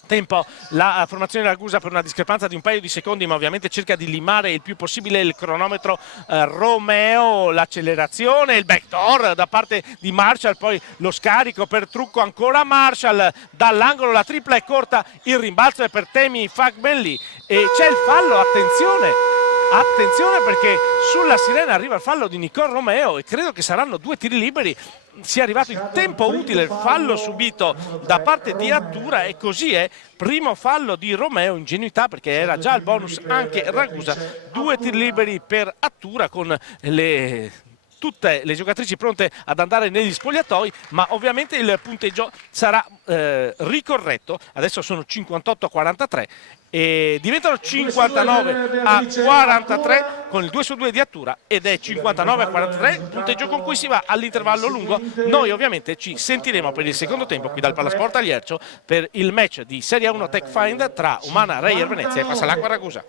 tempo la formazione Ragusa per una discrepanza di un paio di secondi, ma ovviamente cerca di limare il più possibile il cronometro. Romeo, l'accelerazione, il backdoor da parte di Marshall, poi lo scarico per Trucco, ancora Marshall dall'angolo, la tripla è corta, il rimbalzo è per Temi Fagbelli e c'è il fallo, attenzione perché sulla sirena arriva il fallo di Nicole Romeo e credo che saranno 2 tiri liberi, sia arrivato in tempo utile il fallo subito da parte di Attura e così è, primo fallo di Romeo, ingenuità perché era già il bonus anche Ragusa, 2 tiri liberi per Attura con tutte le giocatrici pronte ad andare negli spogliatoi, ma ovviamente il punteggio sarà ricorretto, adesso sono 58-43 e diventano 59-43 con il 2 su 2 di Attura ed è 59-43, punteggio con cui si va all'intervallo lungo. Noi ovviamente ci sentiremo per il secondo tempo qui dal Palasport a Liercio per il match di Serie 1 Tech Find tra Umana Reyer Venezia e Passalacqua Ragusa.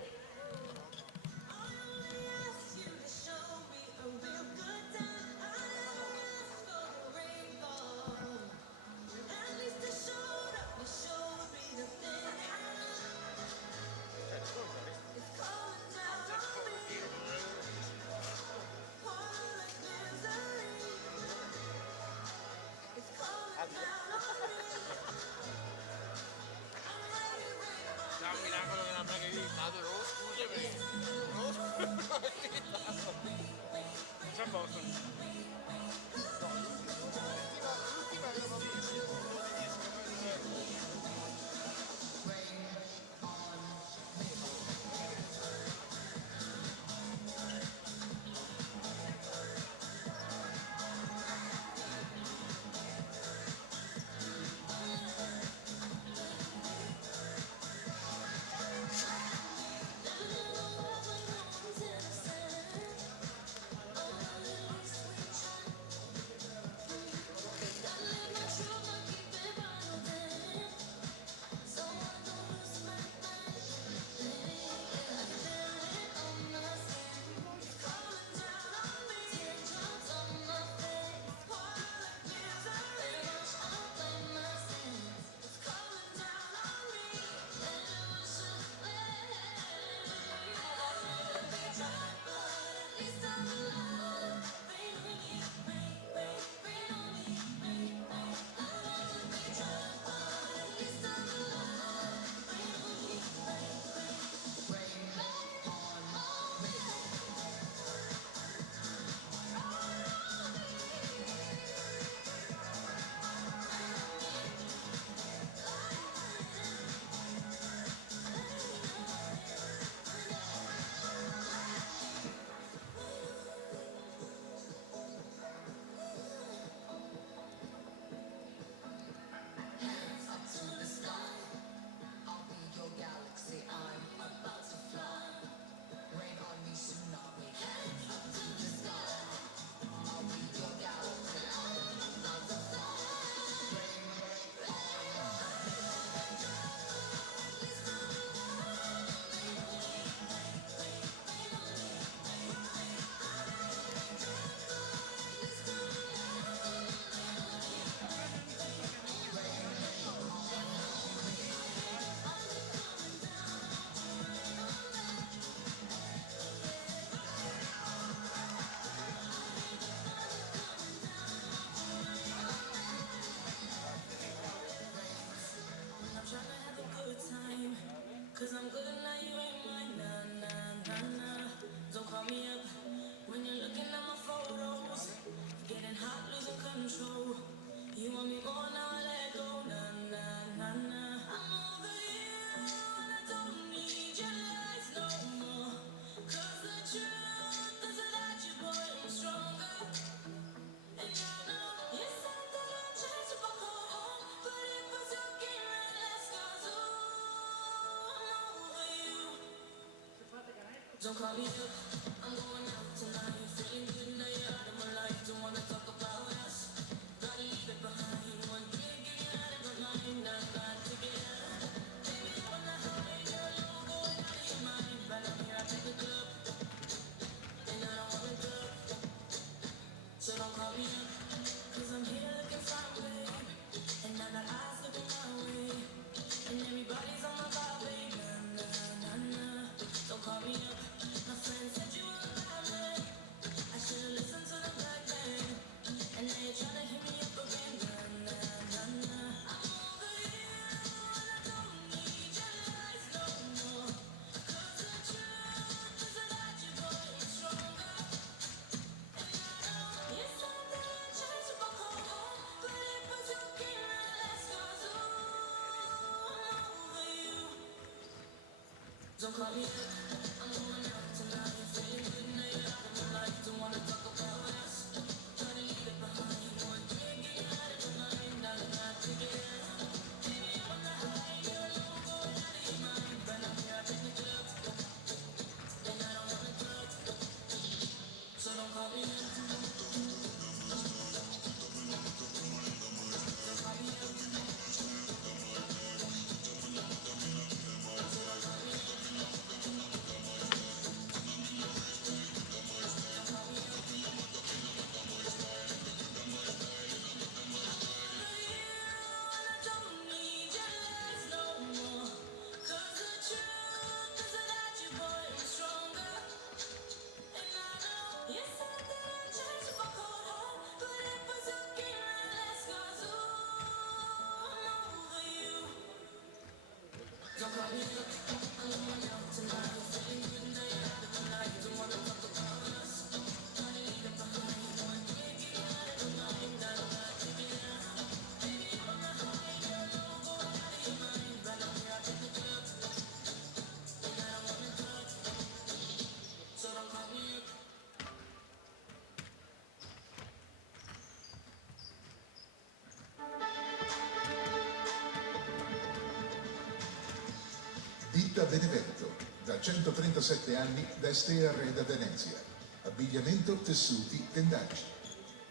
Ditta Benevento, da 137 anni veste e arreda Venezia. Abbigliamento, tessuti, tendaggi.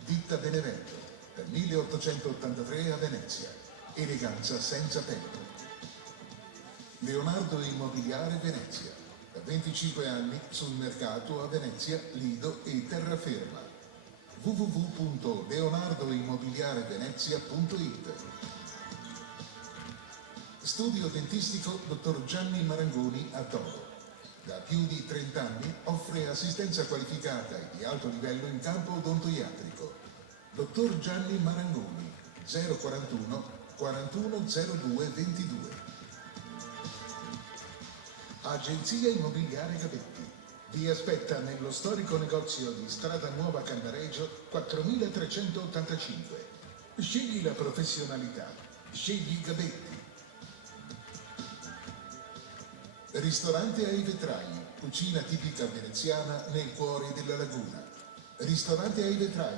Ditta Benevento, dal 1883 a Venezia. Eleganza senza tempo. Leonardo Immobiliare Venezia, da 25 anni sul mercato a Venezia, Lido e Terraferma. www.leonardoimmobiliarevenezia.it. Studio dentistico Dottor Gianni Marangoni a Toro. Da più di 30 anni offre assistenza qualificata e di alto livello in campo odontoiatrico. Dottor Gianni Marangoni, 041 4102 22. Agenzia Immobiliare Gabetti. Vi aspetta nello storico negozio di Strada Nuova Cannaregio 4385. Scegli la professionalità. Scegli Gabetti. Ristorante ai vetrai, cucina tipica veneziana nel cuore della laguna. Ristorante ai vetrai,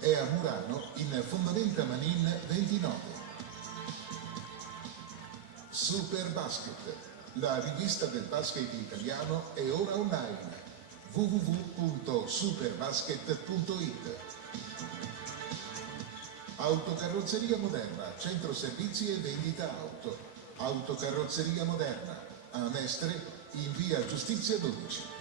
è a Murano in Fondamenta Manin 29. Super Basket, la rivista del basket italiano è ora online. www.superbasket.it. Autocarrozzeria Moderna, centro servizi e vendita auto. Autocarrozzeria Moderna, a Mestre, in via Giustizia 12.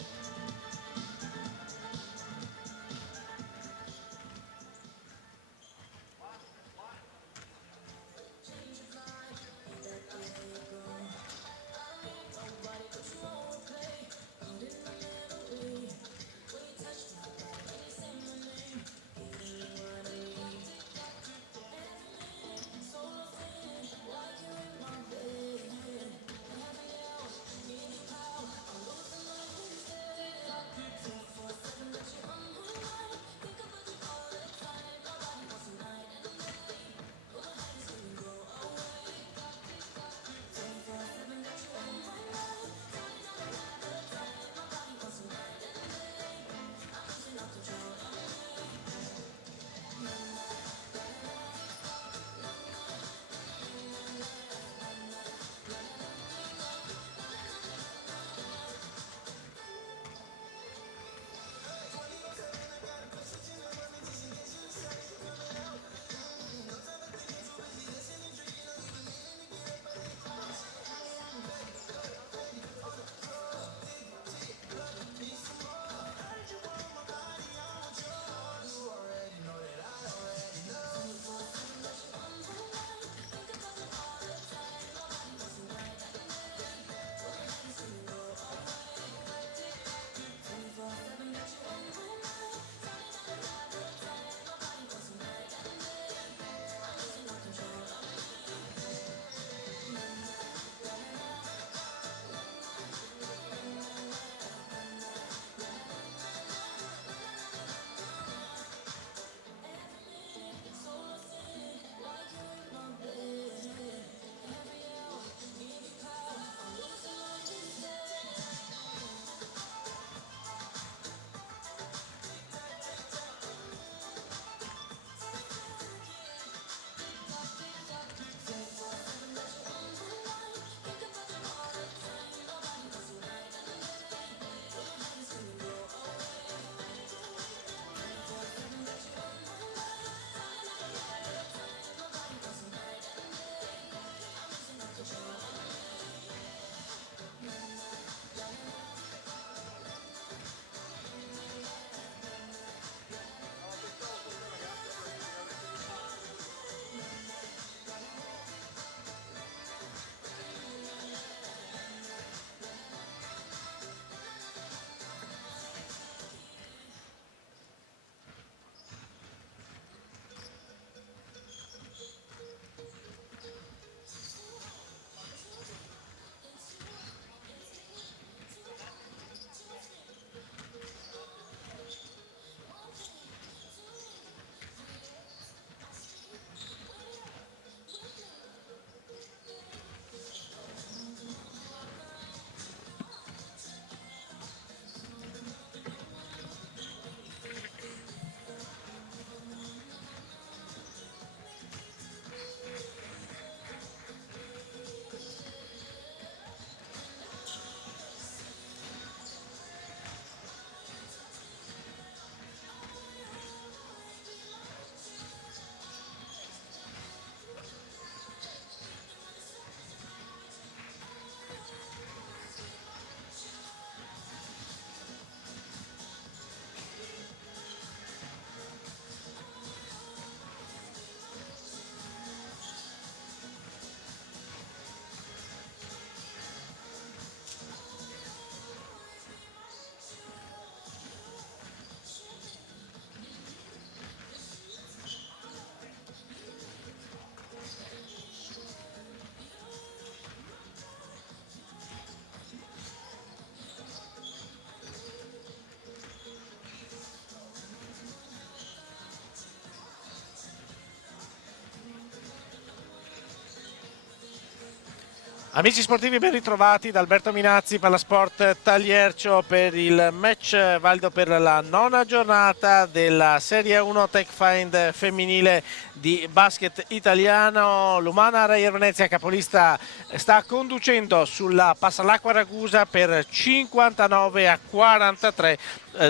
Amici sportivi, ben ritrovati da Alberto Minazzi, Pallasport Taliercio, per il match valido per la nona giornata della Serie 1 Tech Find femminile di basket italiano. L'Umana Reyer Venezia, capolista, sta conducendo sulla Passalacqua Ragusa per 59-43.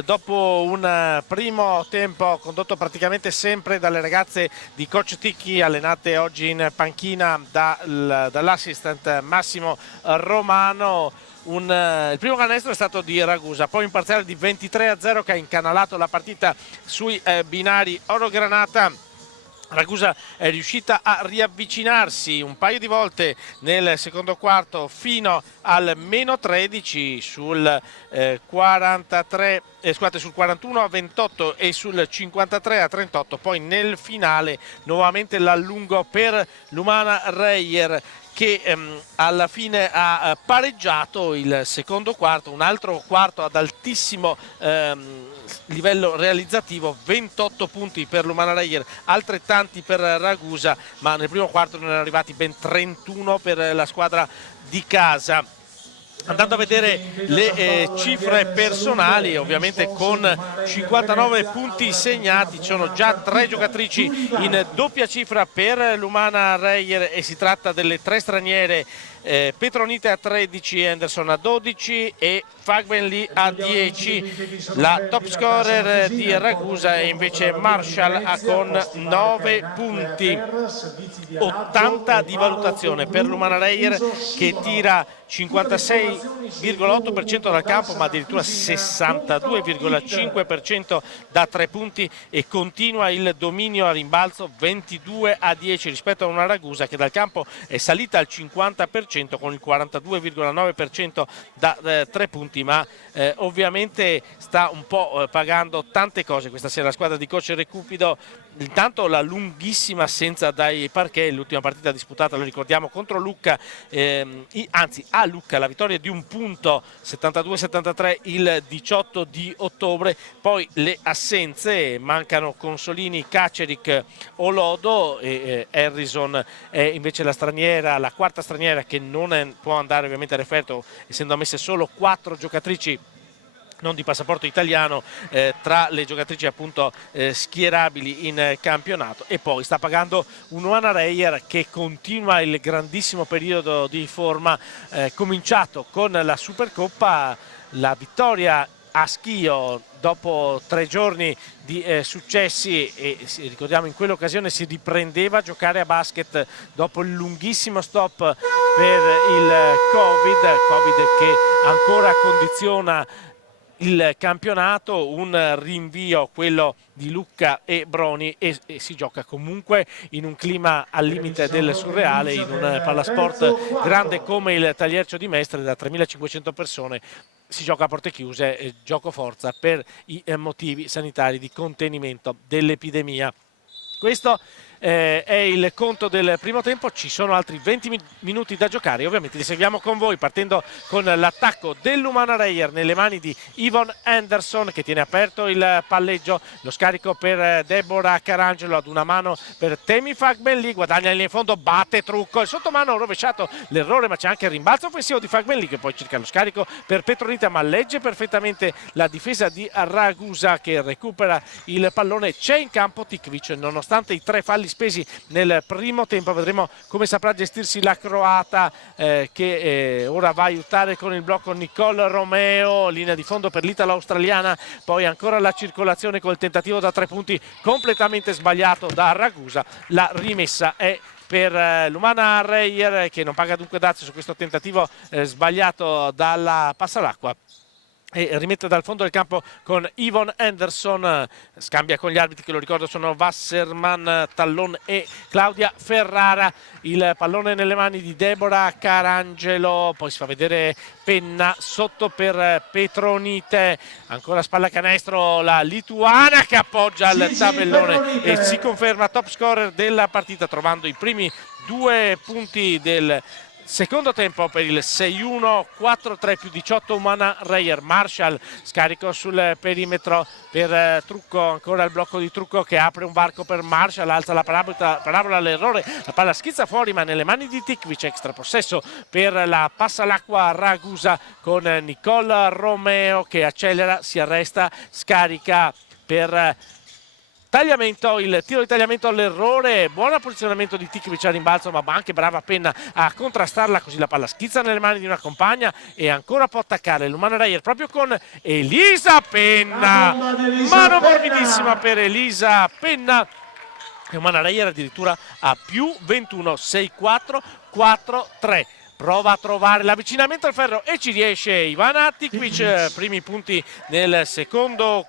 Dopo un primo tempo condotto praticamente sempre dalle ragazze di coach Ticchi, allenate oggi in panchina dall'assistant Massimo Romano. Il primo canestro è stato di Ragusa, poi un parziale di 23-0 che ha incanalato la partita sui binari oro-granata. Ragusa è riuscita a riavvicinarsi un paio di volte nel secondo quarto fino al meno 13 sul 41-28 e sul 53-38, poi nel finale nuovamente l'allungo per l'Umana Reyer, che alla fine ha pareggiato il secondo quarto, un altro quarto ad altissimo livello realizzativo, 28 punti per l'Umana Reyer, altrettanti per Ragusa, ma nel primo quarto ne erano arrivati ben 31 per la squadra di casa. Andando a vedere le cifre personali, ovviamente con 59 punti segnati, ci sono già 3 giocatrici in doppia cifra per l'Umana Reyer e si tratta delle 3 straniere, Petronite a 13, Anderson a 12 e Fagbenli a 10. La top scorer di Ragusa è invece Marshall con 9 punti. 80 di valutazione per l'Umana Reyer, che tira 56,8% dal campo, ma addirittura 62,5% da 3 punti, e continua il dominio a rimbalzo 22-10 rispetto a una Ragusa che dal campo è salita al 50% con il 42,9% da 3 punti, ma ovviamente sta un po' pagando tante cose questa sera la squadra di coach Recupido. Intanto la lunghissima assenza dai parquet, l'ultima partita disputata, lo ricordiamo, contro Lucca, anzi a Lucca, la vittoria di un punto 72-73 il 18 di ottobre. Poi le assenze, mancano Consolini, Kaceric, Olodo e Harrison è invece la straniera, la quarta straniera che non può andare ovviamente a referto, essendo ammesse solo 4 giocatrici non di passaporto italiano tra le giocatrici appunto schierabili in campionato. E poi sta pagando un'Umana Reyer che continua il grandissimo periodo di forma cominciato con la Supercoppa, la vittoria a Schio dopo 3 giorni di successi, e ricordiamo in quell'occasione si riprendeva a giocare a basket dopo il lunghissimo stop per il Covid che ancora condiziona il campionato, un rinvio, quello di Lucca e Broni, e si gioca comunque in un clima al limite del surreale, in un pallasport grande come il Taliercio di Mestre da 3.500 persone. Si gioca a porte chiuse, gioco forza per i motivi sanitari di contenimento dell'epidemia. Questo è il conto del primo tempo, ci sono altri 20 minuti da giocare e ovviamente li seguiamo con voi, partendo con l'attacco dell'Umana Reyer nelle mani di Yvonne Anderson, che tiene aperto il palleggio, lo scarico per Deborah Carangelo, ad una mano per Temi Fagbenli, guadagna in fondo, batte trucco, il sottomano rovesciato, l'errore, ma c'è anche il rimbalzo offensivo di Fagbenli che poi cerca lo scarico per Petronita, ma legge perfettamente la difesa di Ragusa che recupera il pallone. C'è in campo Tikvic, nonostante i 3 falli spesi nel primo tempo. Vedremo come saprà gestirsi la croata che ora va a aiutare con il blocco Nicole Romeo, linea di fondo per l'italo-australiana, poi ancora la circolazione col tentativo da 3 punti completamente sbagliato da Ragusa. La rimessa è per l'Umana Reyer, che non paga dunque dazio su questo tentativo sbagliato dalla Passalacqua, e rimette dal fondo del campo con Yvonne Anderson, scambia con gli arbitri che, lo ricordo, sono Wasserman, Tallon e Claudia Ferrara. Il pallone nelle mani di Deborah Carangelo, poi si fa vedere Penna sotto per Petronite, ancora spalla canestro la lituana che appoggia al tabellone e si conferma top scorer della partita, trovando i primi 2 punti del Secondo tempo per il 6-1, 4-3 più 18 Umana Reyer. Marshall scarico sul perimetro per Trucco, ancora il blocco di Trucco che apre un varco per Marshall, alza la parabola all'errore, la palla schizza fuori ma nelle mani di Tikvic, extra possesso per la passa l'acqua Ragusa con Nicole Romeo che accelera, si arresta, scarica per tagliamento, il tiro di tagliamento all'errore, buon posizionamento di Tikvic a rimbalzo ma anche brava Penna a contrastarla, così la palla schizza nelle mani di una compagna e ancora può attaccare l'Umana Reyer proprio con Elisa Penna, mano morbidissima per Elisa Penna e Umana Reyer addirittura a più 21, 6-4, 4-3. Prova a trovare l'avvicinamento al ferro e ci riesce Ivana Tikvic, primi punti nel secondo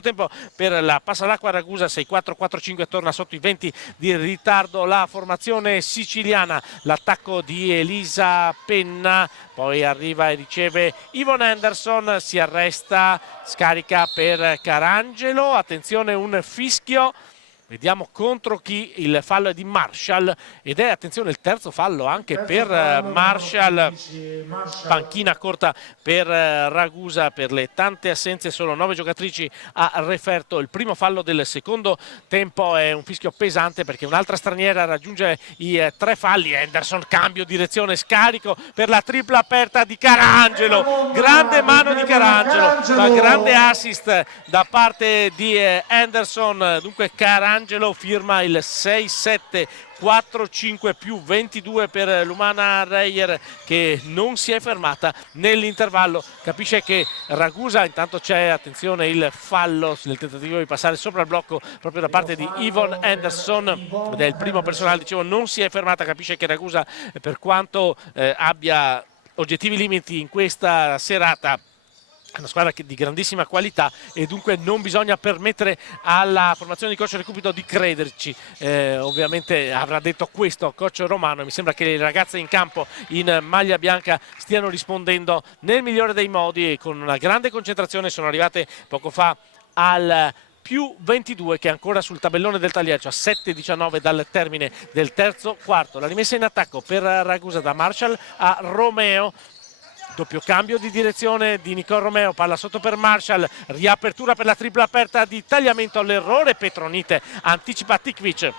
tempo per la passa all'acqua Ragusa, 6-4, 4-5, torna sotto i 20 di ritardo la formazione siciliana, l'attacco di Elisa Penna, poi arriva e riceve Yvonne Henderson, si arresta, scarica per Carangelo, attenzione un fischio. Vediamo contro chi il fallo è di Marshall ed è, attenzione, il terzo fallo anche per Marshall, panchina corta per Ragusa per le tante assenze, solo 9 giocatrici a referto. Il primo fallo del secondo tempo è un fischio pesante perché un'altra straniera raggiunge i 3 falli. Henderson, cambio direzione, scarico per la tripla aperta di Carangelo, grande mano di Carangelo, ma grande assist da parte di Henderson. Dunque Carangelo firma il 6-7, 4-5 più 22 per l'Umana Reyer che non si è fermata nell'intervallo. Capisce che Ragusa, intanto c'è, attenzione, il fallo nel tentativo di passare sopra il blocco proprio da parte di Yvonne Henderson ed è il primo personale, dicevo, non si è fermata. Capisce che Ragusa, per quanto abbia oggettivi limiti in questa serata, è una squadra di grandissima qualità e dunque non bisogna permettere alla formazione di coach Recupito di crederci. Ovviamente avrà detto questo coach Romano e mi sembra che le ragazze in campo in maglia bianca stiano rispondendo nel migliore dei modi e con una grande concentrazione. Sono arrivate poco fa al più 22 che è ancora sul tabellone del tagliercio, a 7-19 dal termine del terzo quarto. La rimessa in attacco per Ragusa da Marshall a Romeo. Doppio cambio di direzione di Nicole Romeo, palla sotto per Marshall, riapertura per la tripla aperta di tagliamento all'errore, Petronite anticipa Tikvic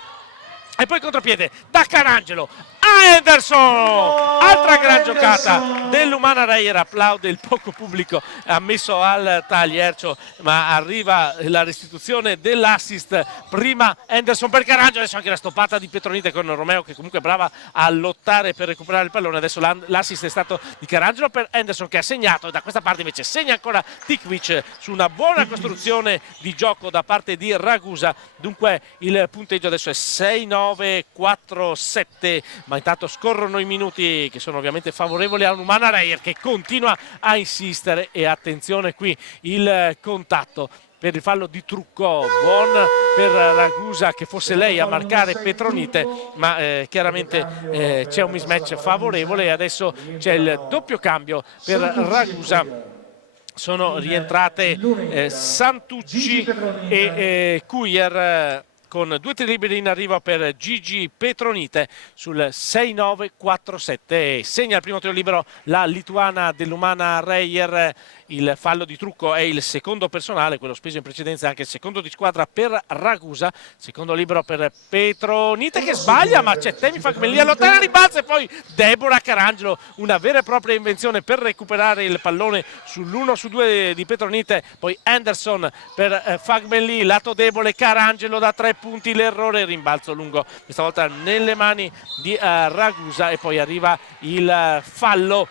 e poi contropiede da Carangelo a Henderson, altra gran giocata dell'Umana Reyer, applaude il poco pubblico ammesso al tagliercio ma arriva la restituzione dell'assist, prima Henderson per Carangelo, adesso anche la stoppata di Petronite con Romeo che comunque è brava a lottare per recuperare il pallone. Adesso l'assist è stato di Carangelo per Henderson che ha segnato e da questa parte invece segna ancora Tikvic su una buona costruzione di gioco da parte di Ragusa. Dunque il punteggio adesso è 6-9, 4-7, ma intanto scorrono i minuti che sono ovviamente favorevoli a Umana Reyer che continua a insistere e attenzione qui il contatto per il fallo di Trucco, buon per Ragusa che fosse lei a marcare Petronite ma chiaramente c'è un mismatch favorevole e adesso c'è il doppio cambio per Ragusa. Sono rientrate Santucci e Cuier con 2 tiri liberi in arrivo per Gigi Petronite sul 6-9-4-7. Segna il primo tiro libero la lituana dell'Umana Reyer. Il fallo di Trucco è il secondo personale, quello speso in precedenza anche il secondo di squadra per Ragusa. Secondo libero per Petronite che sbaglia, ma c'è Temi Fagmelli a lottare a rimbalzo e poi Deborah Carangelo, una vera e propria invenzione per recuperare il pallone sull'1-2 di Petronite. Poi Henderson per Fagmelli, lato debole, Carangelo da 3 punti, l'errore, rimbalzo lungo, questa volta nelle mani di Ragusa e poi arriva il fallo.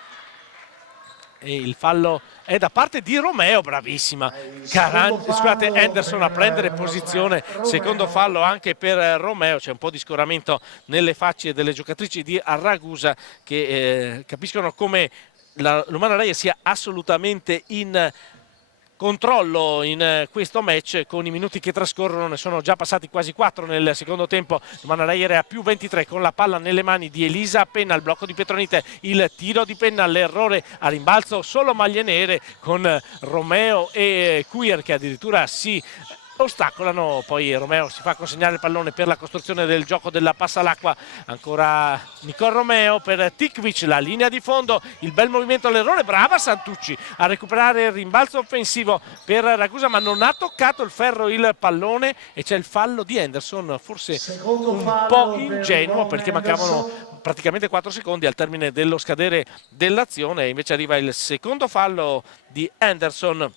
E il fallo è da parte di Romeo, bravissima Henderson a prendere posizione, secondo fallo anche per Romeo. C'è un po' di scoramento nelle facce delle giocatrici di Ragusa che capiscono come l'Umana Reyer sia assolutamente in controllo in questo match. Con i minuti che trascorrono ne sono già passati quasi 4 nel secondo tempo. Umana Reyer è a più 23 con la palla nelle mani di Elisa Penna, il blocco di Petronite, il tiro di Penna, l'errore a rimbalzo, solo maglie nere con Romeo e Cuier che addirittura si ostacolano, poi Romeo si fa consegnare il pallone per la costruzione del gioco della passa all'acqua, ancora Nicol Romeo per Tikvic, la linea di fondo, il bel movimento all'errore, brava Santucci a recuperare il rimbalzo offensivo per Ragusa, ma non ha toccato il ferro il pallone e c'è il fallo di Henderson, forse un po' ingenuo perché mancavano praticamente 4 secondi al termine dello scadere dell'azione, e invece arriva il secondo fallo di Henderson.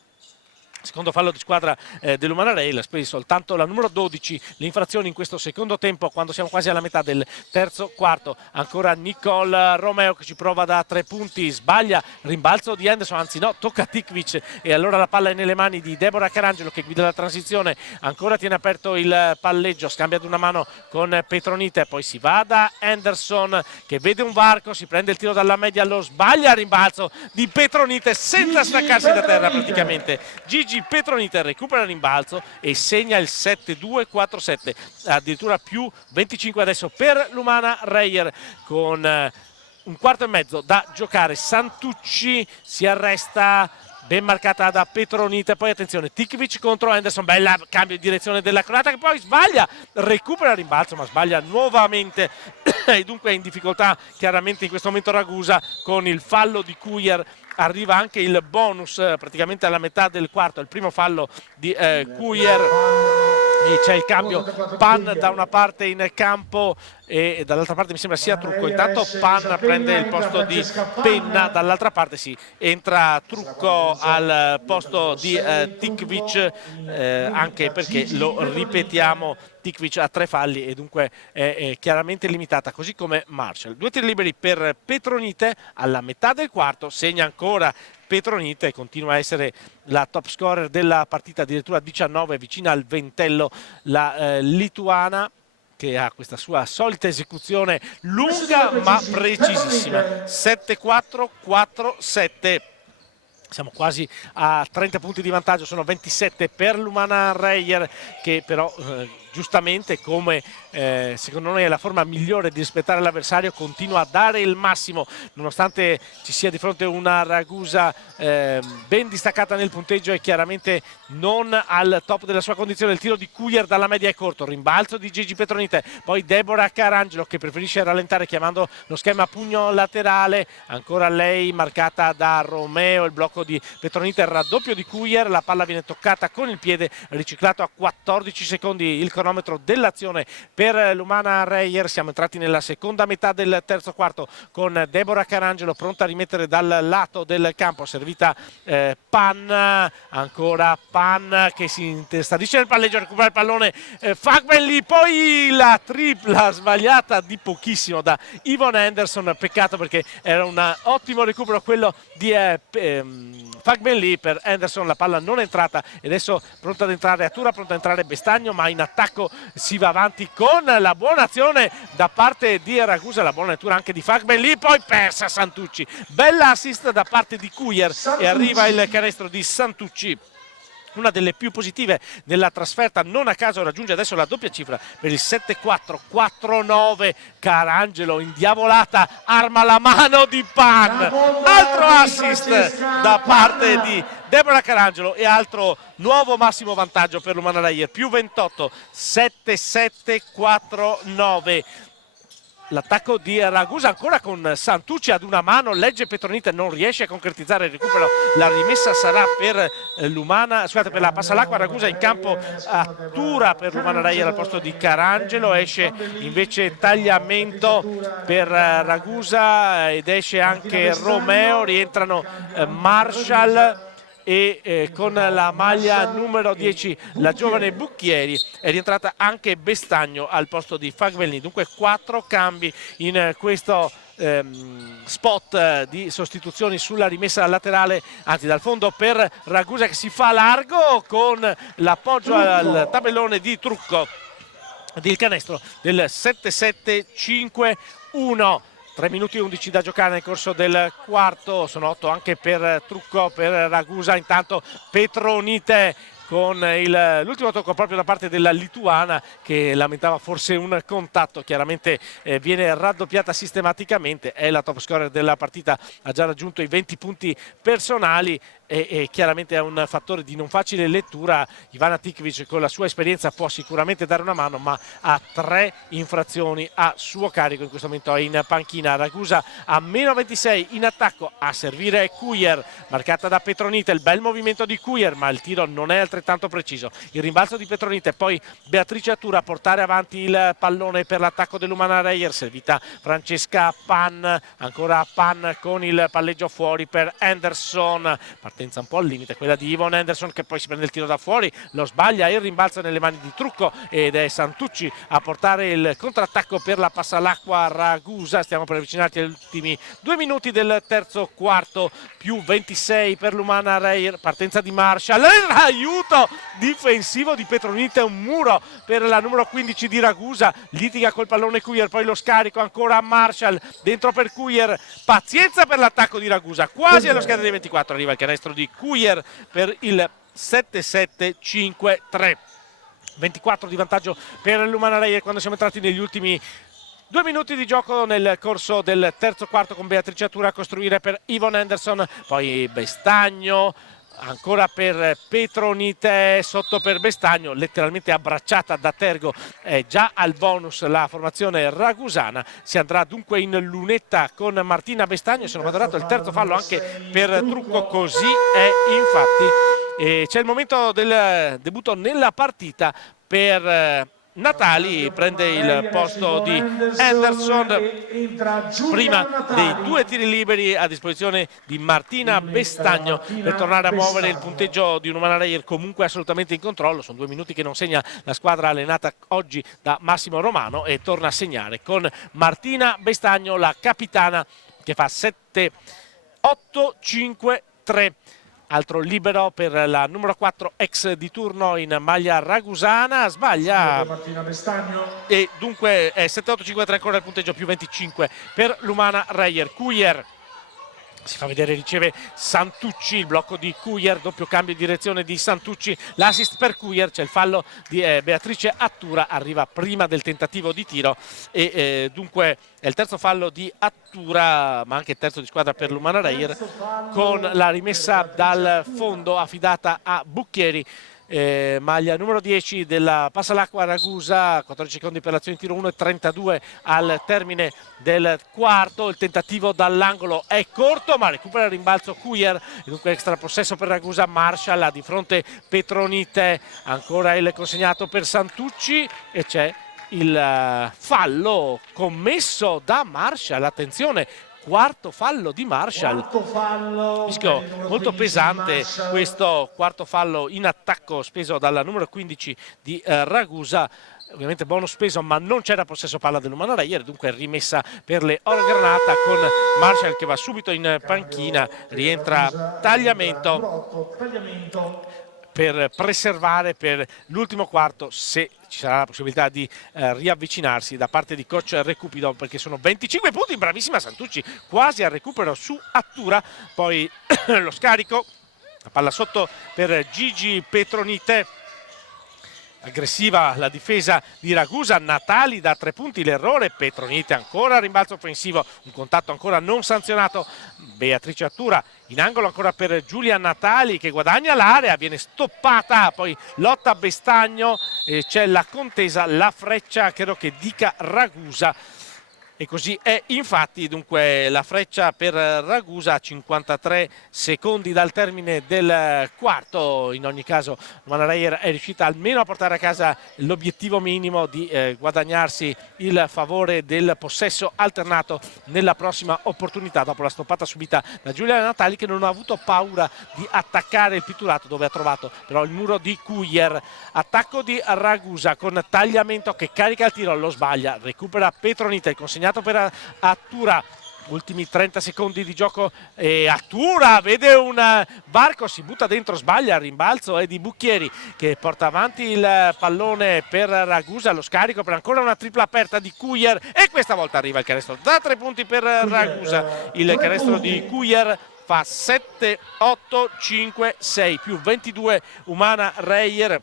Secondo fallo di squadra dell'Umana Rail, spesi soltanto la numero 12, l'infrazione in questo secondo tempo quando siamo quasi alla metà del terzo quarto. Ancora Nicol Romeo che ci prova da 3 punti, sbaglia, rimbalzo di Henderson, anzi no, tocca a Tikvic e allora la palla è nelle mani di Deborah Carangelo che guida la transizione, ancora tiene aperto il palleggio, scambia ad una mano con Petronite, poi si va da Henderson che vede un varco, si prende il tiro dalla media, lo sbaglia, rimbalzo di Petronite senza staccarsi da terra praticamente. Gigi Petronite recupera il rimbalzo e segna il 7-2-4-7, addirittura più 25 adesso per l'Umana Reyer con un quarto e mezzo da giocare. Santucci si arresta, ben marcata da Petronite, poi attenzione Tikvic contro Henderson, bella cambio di direzione della croata che poi sbaglia, recupera il rimbalzo ma sbaglia nuovamente e dunque è in difficoltà chiaramente in questo momento Ragusa con il fallo di Cuier. Arriva anche il bonus praticamente alla metà del quarto, il primo fallo di Cuier e c'è il cambio Pan da una parte in campo e dall'altra parte mi sembra sia Trucco. Intanto Pan prende il posto di Penna, dall'altra parte entra Trucco al posto di Tikvic, anche perché lo ripetiamo Tikvic ha 3 falli e dunque è chiaramente limitata, così come Marshall. 2 tiri liberi per Petronite alla metà del quarto, segna ancora Petronite, continua a essere la top scorer della partita, addirittura 19, vicina al ventello la lituana, che ha questa sua solita esecuzione lunga ma precisissima. 7-4, 4-7. Siamo quasi a 30 punti di vantaggio, sono 27 per l'Umana Reyer che però giustamente, come secondo noi è la forma migliore di rispettare l'avversario, continua a dare il massimo nonostante ci sia di fronte una Ragusa ben distaccata nel punteggio e chiaramente non al top della sua condizione. Il tiro di Cuier dalla media è corto, rimbalzo di Gigi Petronite, poi Deborah Carangelo che preferisce rallentare chiamando lo schema pugno laterale, ancora lei marcata da Romeo, il blocco di Petronite, il raddoppio di Cuier, la palla viene toccata con il piede, riciclato a 14 secondi il cronometro dell'azione per l'Umana Reyer. Siamo entrati nella seconda metà del terzo quarto con Deborah Carangelo pronta a rimettere dal lato del campo, servita Pan, ancora Pan che si intestardisce nel palleggio, recupera il pallone Fagbelli, poi la tripla sbagliata di pochissimo da Yvonne Henderson, peccato perché era un ottimo recupero quello di Fagbelli per Henderson, la palla non è entrata e adesso pronta ad entrare Atura, pronta ad entrare Bestagno, ma in attacco si va avanti con la buona azione da parte di Ragusa, la buona lettura anche di Fagbelli, poi persa Santucci, bella assist da parte di Cuier e arriva il canestro di Santucci, una delle più positive della trasferta, non a caso raggiunge adesso la doppia cifra per il 7-4, 4-9. Carangelo indiavolata, arma la mano di Pan, altro assist da parte di Deborah Carangelo e altro nuovo massimo vantaggio per l'Umana Reyer, più 28, 7-7, 4-9. L'attacco di Ragusa ancora con Santucci ad una mano, legge Petronite, non riesce a concretizzare il recupero, la rimessa sarà per l'Umana, scusate, per la passa all'acqua. Ragusa in campo, Atura per l'Umana Reyer al posto di Carangelo, esce invece Tagliamento per Ragusa ed esce anche Romeo, rientrano Marshall e con la maglia numero 10 la giovane Bucchieri, è rientrata anche Bestagno al posto di Fagbelli. Dunque 4 cambi in questo spot di sostituzioni sulla rimessa laterale, anzi dal fondo, per Ragusa che si fa largo con l'appoggio al tabellone di Trucco del canestro del 7-7-5-1. 3 minuti e 11 da giocare nel corso del quarto, sono 8 anche per Trucco, per Ragusa. Intanto Petronite con l'ultimo tocco proprio da parte della lituana che lamentava forse un contatto, chiaramente viene raddoppiata sistematicamente, è la top scorer della partita, ha già raggiunto i 20 punti personali e chiaramente è un fattore di non facile lettura. Ivana Tikvic con la sua esperienza può sicuramente dare una mano, ma ha 3 infrazioni a suo carico, in questo momento è in panchina. Ragusa a -26 in attacco, a servire Cujer, marcata da Petronite, il bel movimento di Cujer, ma il tiro non è altrettanto preciso. Il rimbalzo di Petronite, poi Beatrice Attura a portare avanti il pallone per l'attacco dell'Umana Reyer, servita Francesca Pan, ancora Pan con il palleggio fuori per Anderson, partenza un po' al limite quella di Yvonne Anderson, che poi si prende il tiro da fuori, lo sbaglia, il rimbalzo nelle mani di Trucco ed è Santucci a portare il contrattacco per la Passalacqua Ragusa. Stiamo per avvicinarci agli ultimi 2 minuti del terzo quarto, più 26 per l'Umana Reyer, partenza di Marshall, aiuto difensivo di Petronite, un muro per la numero 15 di Ragusa, litiga col pallone Cujer, poi lo scarico ancora a Marshall, dentro per Cujer, pazienza per l'attacco di Ragusa, quasi allo scherzo dei 24, arriva il canestro di Cujer per il 7-7-5-3. 24 di vantaggio per l'Umana Reyer quando siamo entrati negli ultimi 2 minuti di gioco nel corso del terzo quarto, con Beatrice Attura a costruire per Yvonne Anderson, poi Bestagno, ancora per Petronite, sotto per Bestagno, letteralmente abbracciata da Tergo, è già al bonus la formazione ragusana. Si andrà dunque in lunetta con Martina Bestagno, se non vado errato il terzo fallo anche per Trucco, così è infatti. E c'è il momento del debutto nella partita per Natali, prende il posto di Anderson prima dei 2 tiri liberi a disposizione di Martina Bestagno per tornare a muovere il punteggio di Umana Reyer comunque assolutamente in controllo. Sono 2 minuti che non segna la squadra allenata oggi da Massimo Romano, e torna a segnare con Martina Bestagno, la capitana, che fa 7-8-5-3. Altro libero per la numero 4 ex di turno in maglia ragusana, sbaglia e dunque è 7-8-5-3 ancora il punteggio, più 25 per l'Umana Reyer. Cujer si fa vedere, riceve Santucci, il blocco di Cujer, doppio cambio di direzione di Santucci, l'assist per Cujer, c'è il fallo di Beatrice Attura, arriva prima del tentativo di tiro e dunque è il terzo fallo di Attura, ma anche il terzo di squadra per l'Umana Reyer, con la rimessa dal fondo affidata a Bucchieri. Maglia numero 10 della Passalacqua Ragusa, 14 secondi per l'azione di tiro, 1:32 al termine del quarto. Il tentativo dall'angolo è corto, ma recupera il rimbalzo Cujer, e dunque extra possesso per Ragusa. Marshall ha di fronte Petronite, ancora il consegnato per Santucci e c'è il fallo commesso da Marshall. Attenzione, quarto fallo di Marshall, fischio molto pesante questo quarto fallo in attacco speso dalla numero 15 di Ragusa. Ovviamente bonus peso, ma non c'era possesso palla dell'Umana Reyer, dunque rimessa per le Oro Granata, con Marshall che va subito in panchina. Rientra Tagliamento per preservare per l'ultimo quarto, se ci sarà la possibilità di riavvicinarsi da parte di coach Recupido, perché sono 25 punti, bravissima Santucci, quasi al recupero su Attura. Poi lo scarico, la palla sotto per Gigi Petronite, aggressiva la difesa di Ragusa. Natali da 3 punti l'errore, Petronite ancora rimbalzo offensivo, un contatto ancora non sanzionato. Beatrice Attura in angolo ancora per Giulia Natali, che guadagna l'area, viene stoppata, poi lotta Bestagno e c'è la contesa, la freccia credo che dica Ragusa. E così è infatti, dunque la freccia per Ragusa a 53 secondi dal termine del quarto. In ogni caso l'Umana Reyer è riuscita almeno a portare a casa l'obiettivo minimo di guadagnarsi il favore del possesso alternato nella prossima opportunità, dopo la stoppata subita da Giulia Natali, che non ha avuto paura di attaccare il pitturato, dove ha trovato però il muro di Cujer. Attacco di Ragusa con Tagliamento che carica il tiro, lo sbaglia, recupera Petronite, il consegnato per Attura. Ultimi 30 secondi di gioco e Attura vede un varco, si butta dentro, sbaglia, il rimbalzo è di Bucchieri che porta avanti il pallone per Ragusa, lo scarico per ancora una tripla aperta di Cujer, e questa volta arriva il canestro da 3 punti per Ragusa. Il canestro di Cujer fa 7-8-5-6, più 22 Umana Reyer.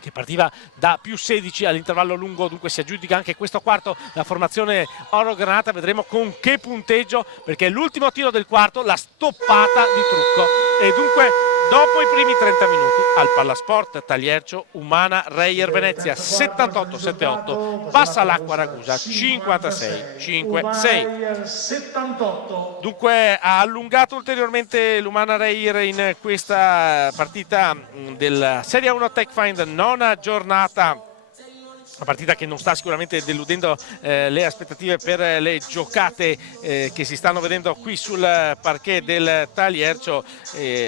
che partiva da più 16 all'intervallo lungo, dunque si aggiudica anche questo quarto la formazione Oro Granata. Vedremo con che punteggio, perché l'ultimo tiro del quarto, la stoppata di Trucco, e dunque dopo i primi 30 minuti al Pallasport Taliercio Umana Reyer Venezia 78-78, Passalacqua Ragusa 56-5-6. 78. Dunque ha allungato ulteriormente l'Umana Reyer in questa partita del Serie 1 Tech Find, nona giornata. Una partita che non sta sicuramente deludendo le aspettative per le giocate che si stanno vedendo qui sul parquet del Taliercio.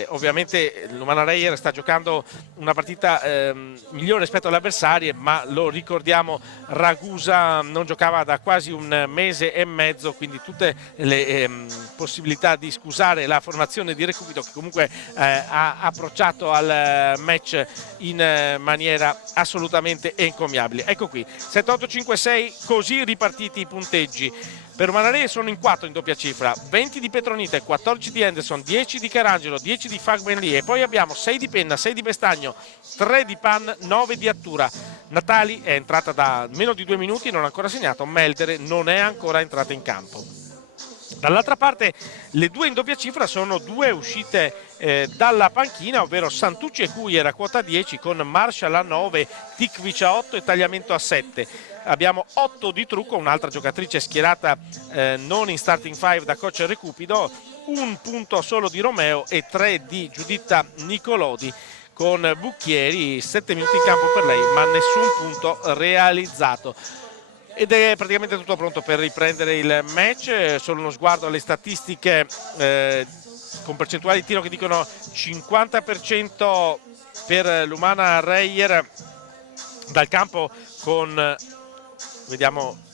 Ovviamente l'Umana Reyer sta giocando una partita migliore rispetto alle avversarie, ma lo ricordiamo, Ragusa non giocava da quasi un mese e mezzo, quindi tutte le possibilità di scusare la formazione di Recupito, che comunque ha approcciato al match in maniera assolutamente encomiabile. Ecco qui, 7-8-5-6, così ripartiti i punteggi. Per Umana Reyer sono in 4 in doppia cifra, 20 di Petronite, 14 di Henderson, 10 di Carangelo, 10 di Fagbenli, e poi abbiamo 6 di Penna, 6 di Bestagno, 3 di Pan, 9 di Attura. Natali è entrata da meno di 2 minuti, non ha ancora segnato. Meldere non è ancora entrata in campo. Dall'altra parte le due in doppia cifra sono due uscite dalla panchina, ovvero Santucci e Cuier a quota 10 con Marshall a 9, Tikvic a 8 e Tagliamento a 7. Abbiamo 8 di Trucco, un'altra giocatrice schierata non in starting 5 da coach Recupido, un punto solo di Romeo e 3 di Giuditta Nicolodi, con Bucchieri, 7 minuti in campo per lei ma nessun punto realizzato. Ed è praticamente tutto pronto per riprendere il match. Solo uno sguardo alle statistiche con percentuali di tiro che dicono 50% per l'Umana Reyer dal campo, con, vediamo,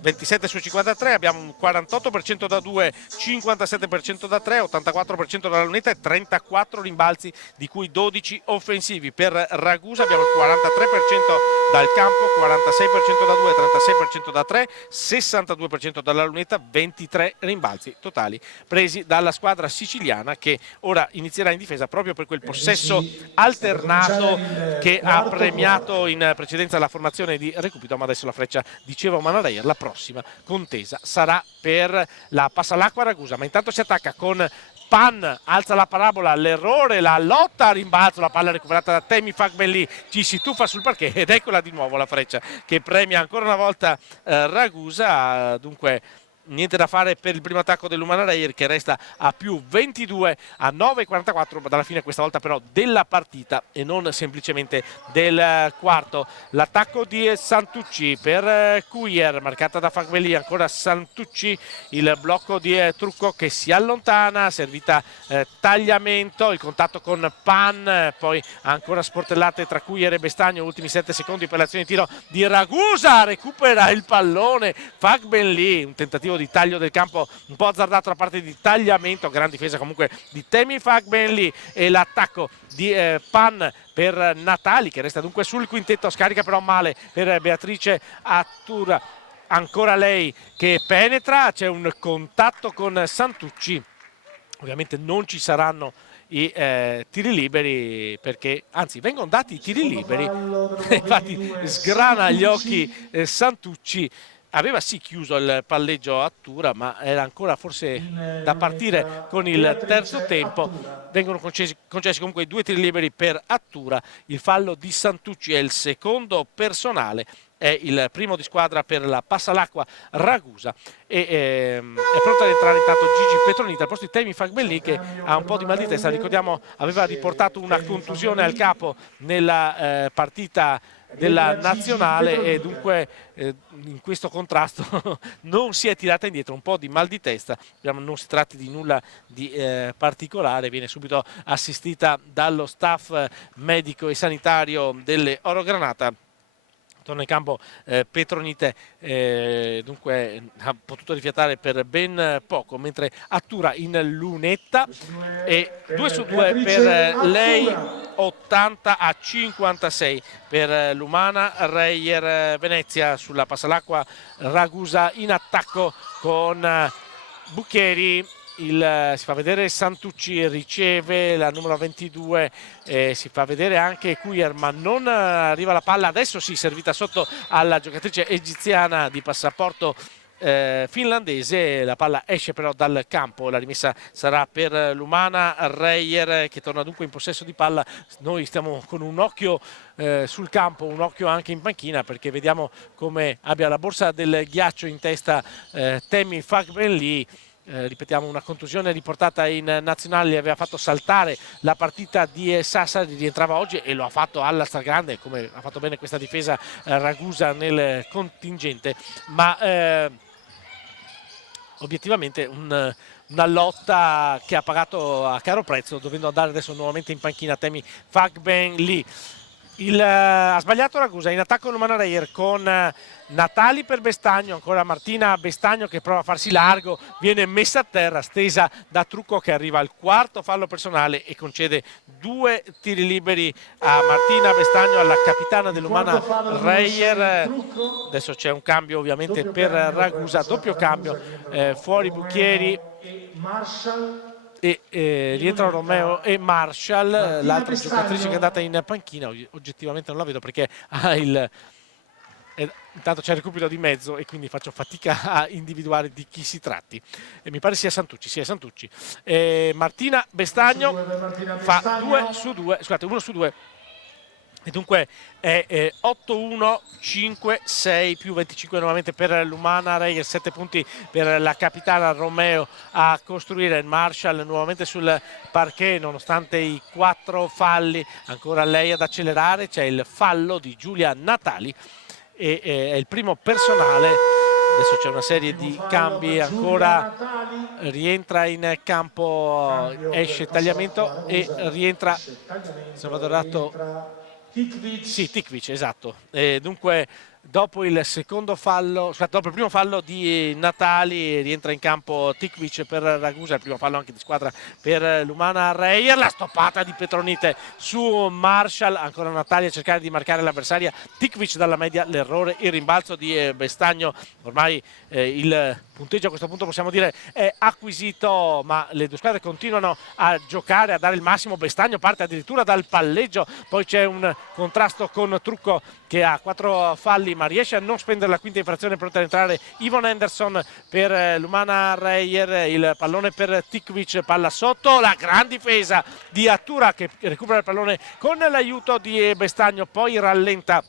27 su 53, abbiamo un 48% da 2, 57% da 3, 84% dalla lunetta e 34 rimbalzi, di cui 12 offensivi. Per Ragusa abbiamo il 43% dal campo, 46% da 2, 36% da 3, 62% dalla lunetta, 23 rimbalzi totali presi dalla squadra siciliana, che ora inizierà in difesa proprio per quel possesso alternato che ha premiato in precedenza la formazione di Recupito. Ma adesso la freccia diceva Umana Reyer, la prossima contesa sarà per la Passalacqua Ragusa. Ma intanto si attacca con Pan, alza la parabola, l'errore, la lotta a rimbalzo, la palla recuperata da Temi Fagbenli, ci si tuffa sul parquet ed eccola di nuovo la freccia che premia ancora una volta Ragusa. Dunque niente da fare per il primo attacco dell'Umana Reyer, che resta a più 22 a 9,44 dalla fine, questa volta però della partita e non semplicemente del quarto. L'attacco di Santucci per Cuier, marcata da Fagbenli, ancora Santucci, il blocco di Trucco che si allontana, servita Tagliamento, il contatto con Pan, poi ancora sportellate tra Cuier e Bestagno, ultimi 7 secondi per l'azione di tiro di Ragusa, recupera il pallone Fagbenli, un tentativo di taglio del campo un po' azzardato da parte di Tagliamento, gran difesa comunque di Temi Fagbenli, e l'attacco di Pan per Natali, che resta dunque sul quintetto, scarica però male per Beatrice Attura, ancora lei che penetra, c'è un contatto con Santucci, ovviamente non ci saranno i tiri liberi, perché anzi vengono dati i tiri liberi infatti sgrana gli occhi Santucci. Aveva sì chiuso il palleggio Attura, ma era ancora forse da partire con il terzo tempo. Vengono concessi comunque i 2 tiri liberi per Attura. Il fallo di Santucci è il secondo personale, è il primo di squadra per la Passalacqua Ragusa, e è pronto ad entrare intanto Gigi Petronita al posto di Temi Fagbenli, che ha un po' di mal di testa, ricordiamo aveva riportato una contusione al capo nella partita della nazionale, e dunque in questo contrasto non si è tirata indietro, un po' di mal di testa, non si tratti di nulla di particolare, viene subito assistita dallo staff medico e sanitario delle Oro Granata. Torna in campo Petronite, dunque ha potuto rifiatare per ben poco, mentre Attura in lunetta, e 2 su 2 per lei, 80-56 per l'Umana Reyer Venezia sulla Passalacqua Ragusa in attacco con Bucchieri, si fa vedere Santucci, riceve la numero 22, si fa vedere anche Cuier, ma non arriva la palla. Adesso sì, servita sotto alla giocatrice egiziana di passaporto finlandese, la palla esce però dal campo, la rimessa sarà per l'Umana Reyer, che torna dunque in possesso di palla. Noi stiamo con un occhio sul campo, un occhio anche in panchina, perché vediamo come abbia la borsa del ghiaccio in testa Temi Fagbenli. Ripetiamo, una contusione riportata in nazionale, gli aveva fatto saltare la partita di Sassari, rientrava oggi e lo ha fatto alla stragrande, come ha fatto bene questa difesa Ragusa nel contingente, ma obiettivamente una lotta che ha pagato a caro prezzo, dovendo andare adesso nuovamente in panchina Temi Fagbenli. Ha sbagliato Ragusa, in attacco l'Umana Reyer con Natali per Bestagno, ancora Martina Bestagno che prova a farsi largo, viene messa a terra, stesa da Trucco, che arriva al quarto fallo personale e concede 2 tiri liberi a Martina Bestagno, alla capitana dell'Umana Reyer. Adesso c'è un cambio ovviamente per Ragusa, doppio cambio, fuori Bucchieri e rientrano Romeo e Marshall, l'altra giocatrice che è andata in panchina. Oggettivamente non la vedo perché ha intanto c'è il recupero di mezzo e quindi faccio fatica a individuare di chi si tratti, e mi pare sia Santucci, Martina Bestagno fa 2 su 2, scusate, 1 su 2, e dunque è 8-1, 5-6 più 25 nuovamente per l'Umana Reyer, 7 punti per la capitana Romeo a costruire. Marshall nuovamente sul parquet nonostante i 4 falli, ancora lei ad accelerare, c'è il fallo di Giulia Natali e è il primo personale. Adesso c'è una serie di cambi, ancora rientra in campo, esce Tagliamento e rientra Salvadorato Tikvic, esatto. Dunque dopo il secondo fallo, dopo il primo fallo di Natali, rientra in campo Tikvic per Ragusa, il primo fallo anche di squadra per l'Umana Reyer. La stoppata di Petronite su Marshall, ancora Natali a cercare di marcare l'avversaria, Tikvic dalla media, l'errore, il rimbalzo di Bestagno. Ormai il punteggio a questo punto possiamo dire è acquisito, ma le due squadre continuano a giocare, a dare il massimo. Bestagno parte addirittura dal palleggio, poi c'è un contrasto con Trucco che ha 4 falli ma riesce a non spendere la quinta infrazione, pronta ad entrare Yvonne Henderson per l'Umana Reyer, il pallone per Tikvic, palla sotto, la gran difesa di Attura che recupera il pallone con l'aiuto di Bestagno, poi rallenta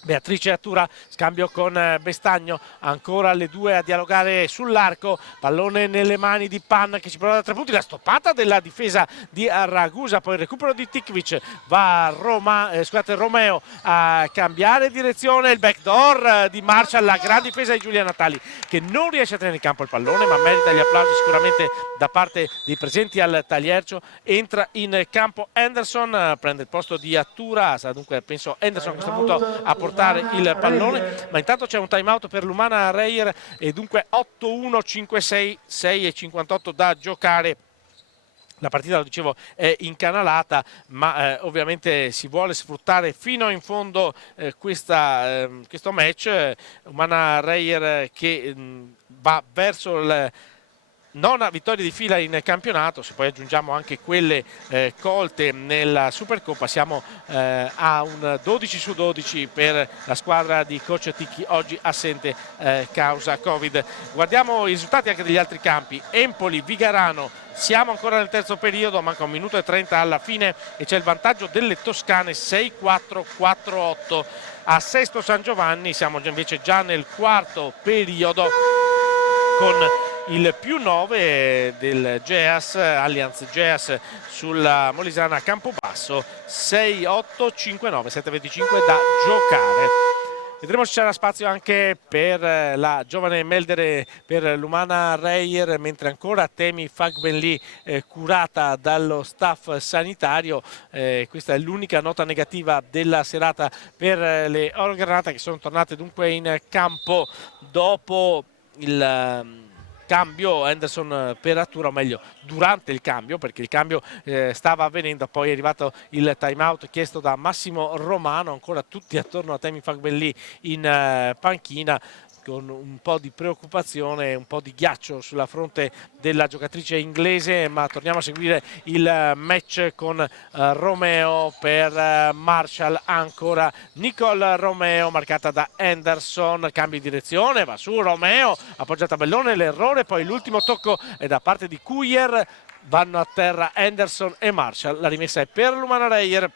Beatrice Attura, scambio con Bestagno, ancora le due a dialogare sull'arco, pallone nelle mani di Pan che ci prova da 3 punti, la stoppata della difesa di Ragusa, poi il recupero di Tikvic, va Romeo a cambiare direzione, il backdoor di Marshall, la gran difesa di Giulia Natali che non riesce a tenere in campo il pallone ma merita gli applausi sicuramente da parte dei presenti al Tagliercio. Entra in campo Henderson, prende il posto di Attura, sarà dunque penso Henderson a questo punto a portare il pallone, ma intanto c'è un time out per l'Umana Reyer e dunque 8-1, 5-6, 6:58 da giocare. La partita, lo dicevo, è incanalata, ma ovviamente si vuole sfruttare fino in fondo questo match. Umana Reyer che va verso il 9ª vittoria di fila in campionato, se poi aggiungiamo anche quelle colte nella Supercoppa siamo a un 12 su 12 per la squadra di coach Ticchi, oggi assente causa Covid. Guardiamo i risultati anche degli altri campi. Empoli, Vigarano, siamo ancora nel terzo periodo, manca 1 minuto e 30 alla fine e c'è il vantaggio delle toscane 6-4, 4-8. A Sesto San Giovanni siamo invece già nel quarto periodo con il +9 del Geas, Allianz Geas sulla Molisana Campobasso, 6-8, 5-9, 7-25 da giocare. Vedremo se c'era spazio anche per la giovane Meldere per l'Umana Reyer, mentre ancora Temi Fagbenli curata dallo staff sanitario. Questa è l'unica nota negativa della serata per le Oro Granata, che sono tornate dunque in campo dopo il cambio Henderson per Attura, o meglio durante il cambio, perché il cambio stava avvenendo, poi è arrivato il time out chiesto da Massimo Romano, ancora tutti attorno a Temi Fagbenli in panchina. con un po' di preoccupazione, un po' di ghiaccio sulla fronte della giocatrice inglese, ma torniamo a seguire il match con Romeo per Marshall, ancora Nicole Romeo marcata da Henderson, cambia di direzione, va su Romeo, appoggiata a Bellone, l'errore, poi l'ultimo tocco è da parte di Cuyer, vanno a terra Henderson e Marshall, la rimessa è per l'Umana Reyer,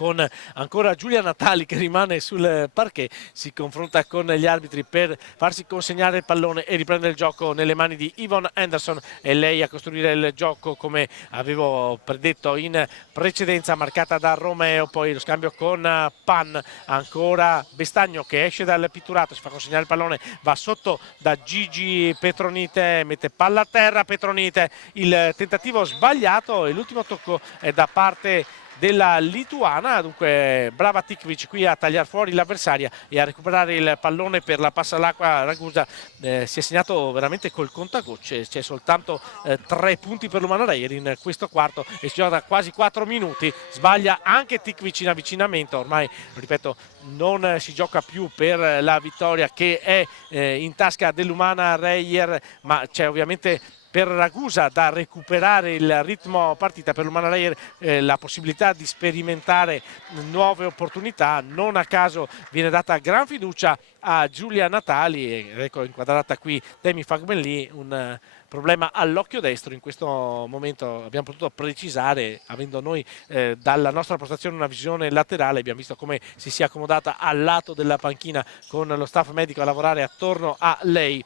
con ancora Giulia Natali che rimane sul parquet, si confronta con gli arbitri per farsi consegnare il pallone e riprendere il gioco nelle mani di Yvonne Henderson, e lei a costruire il gioco come avevo predetto in precedenza, marcata da Romeo. Poi lo scambio con Pan, ancora Bestagno che esce dal pitturato, si fa consegnare il pallone, va sotto da Gigi Petronite, mette palla a terra Petronite, il tentativo sbagliato e l'ultimo tocco è da parte della lituana, dunque brava Tikvic qui a tagliare fuori l'avversaria e a recuperare il pallone per la Passalacqua Ragusa. Si è segnato veramente col contagocce, c'è soltanto 3 punti per l'Umana Reyer in questo quarto e si gioca da quasi 4 minuti, sbaglia anche Tikvic in avvicinamento, ormai ripeto non si gioca più per la vittoria che è in tasca dell'Umana Reyer, ma c'è ovviamente per Ragusa da recuperare il ritmo partita, per l'Umana Reyer la possibilità di sperimentare nuove opportunità. Non a caso viene data gran fiducia a Giulia Natali, e ecco inquadrata qui Demi Fagbelli, un problema all'occhio destro in questo momento abbiamo potuto precisare, avendo noi dalla nostra postazione una visione laterale, abbiamo visto come si sia accomodata al lato della panchina con lo staff medico a lavorare attorno a lei.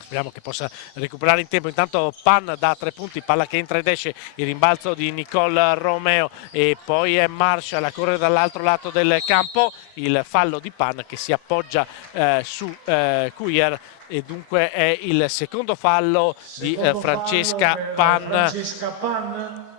Speriamo che possa recuperare in tempo. Intanto Pan da 3 punti, palla che entra ed esce, il rimbalzo di Nicole Romeo e poi è Marshall a correre dall'altro lato del campo, il fallo di Pan che si appoggia su Cuyer e dunque è il secondo fallo di Francesca Pan.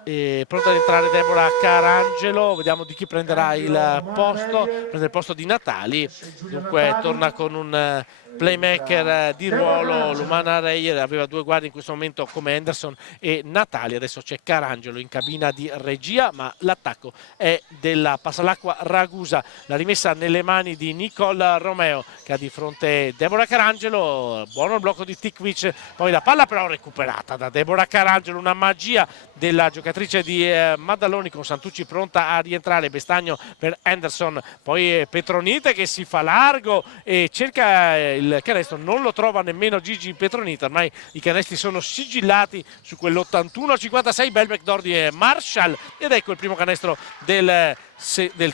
Pronta ad entrare Deborah Carangelo, vediamo di chi prenderà il posto, prende il posto di Natali, dunque torna con un playmaker di ruolo l'Umana Reyer, aveva 2 guardie in questo momento come Henderson e Natali, adesso c'è Carangelo in cabina di regia, ma l'attacco è della Passalacqua Ragusa, la rimessa nelle mani di Nicole Romeo che ha di fronte Deborah Carangelo, buono il blocco di Tikvic, poi la palla però recuperata da Deborah Carangelo, una magia della giocatrice di Maddaloni con Santucci pronta a rientrare, Bestagno per Henderson, poi Petronite che si fa largo e cerca il canestro, non lo trova nemmeno Gigi Petronite, ormai i canestri sono sigillati su quell'81-56, bel backdoor di Marshall ed ecco il primo canestro del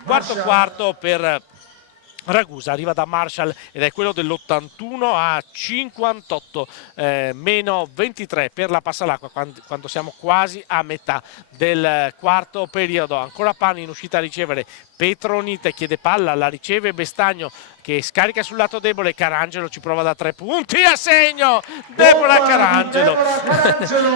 quarto per Ragusa, arriva da Marshall ed è quello dell'81-58, meno 23 per la Passalacqua quando siamo quasi a metà del quarto periodo. Ancora Pani in uscita a ricevere, Petronite chiede palla, la riceve Bestagno che scarica sul lato debole, Carangelo ci prova da 3 punti a segno, Deborah Carangelo.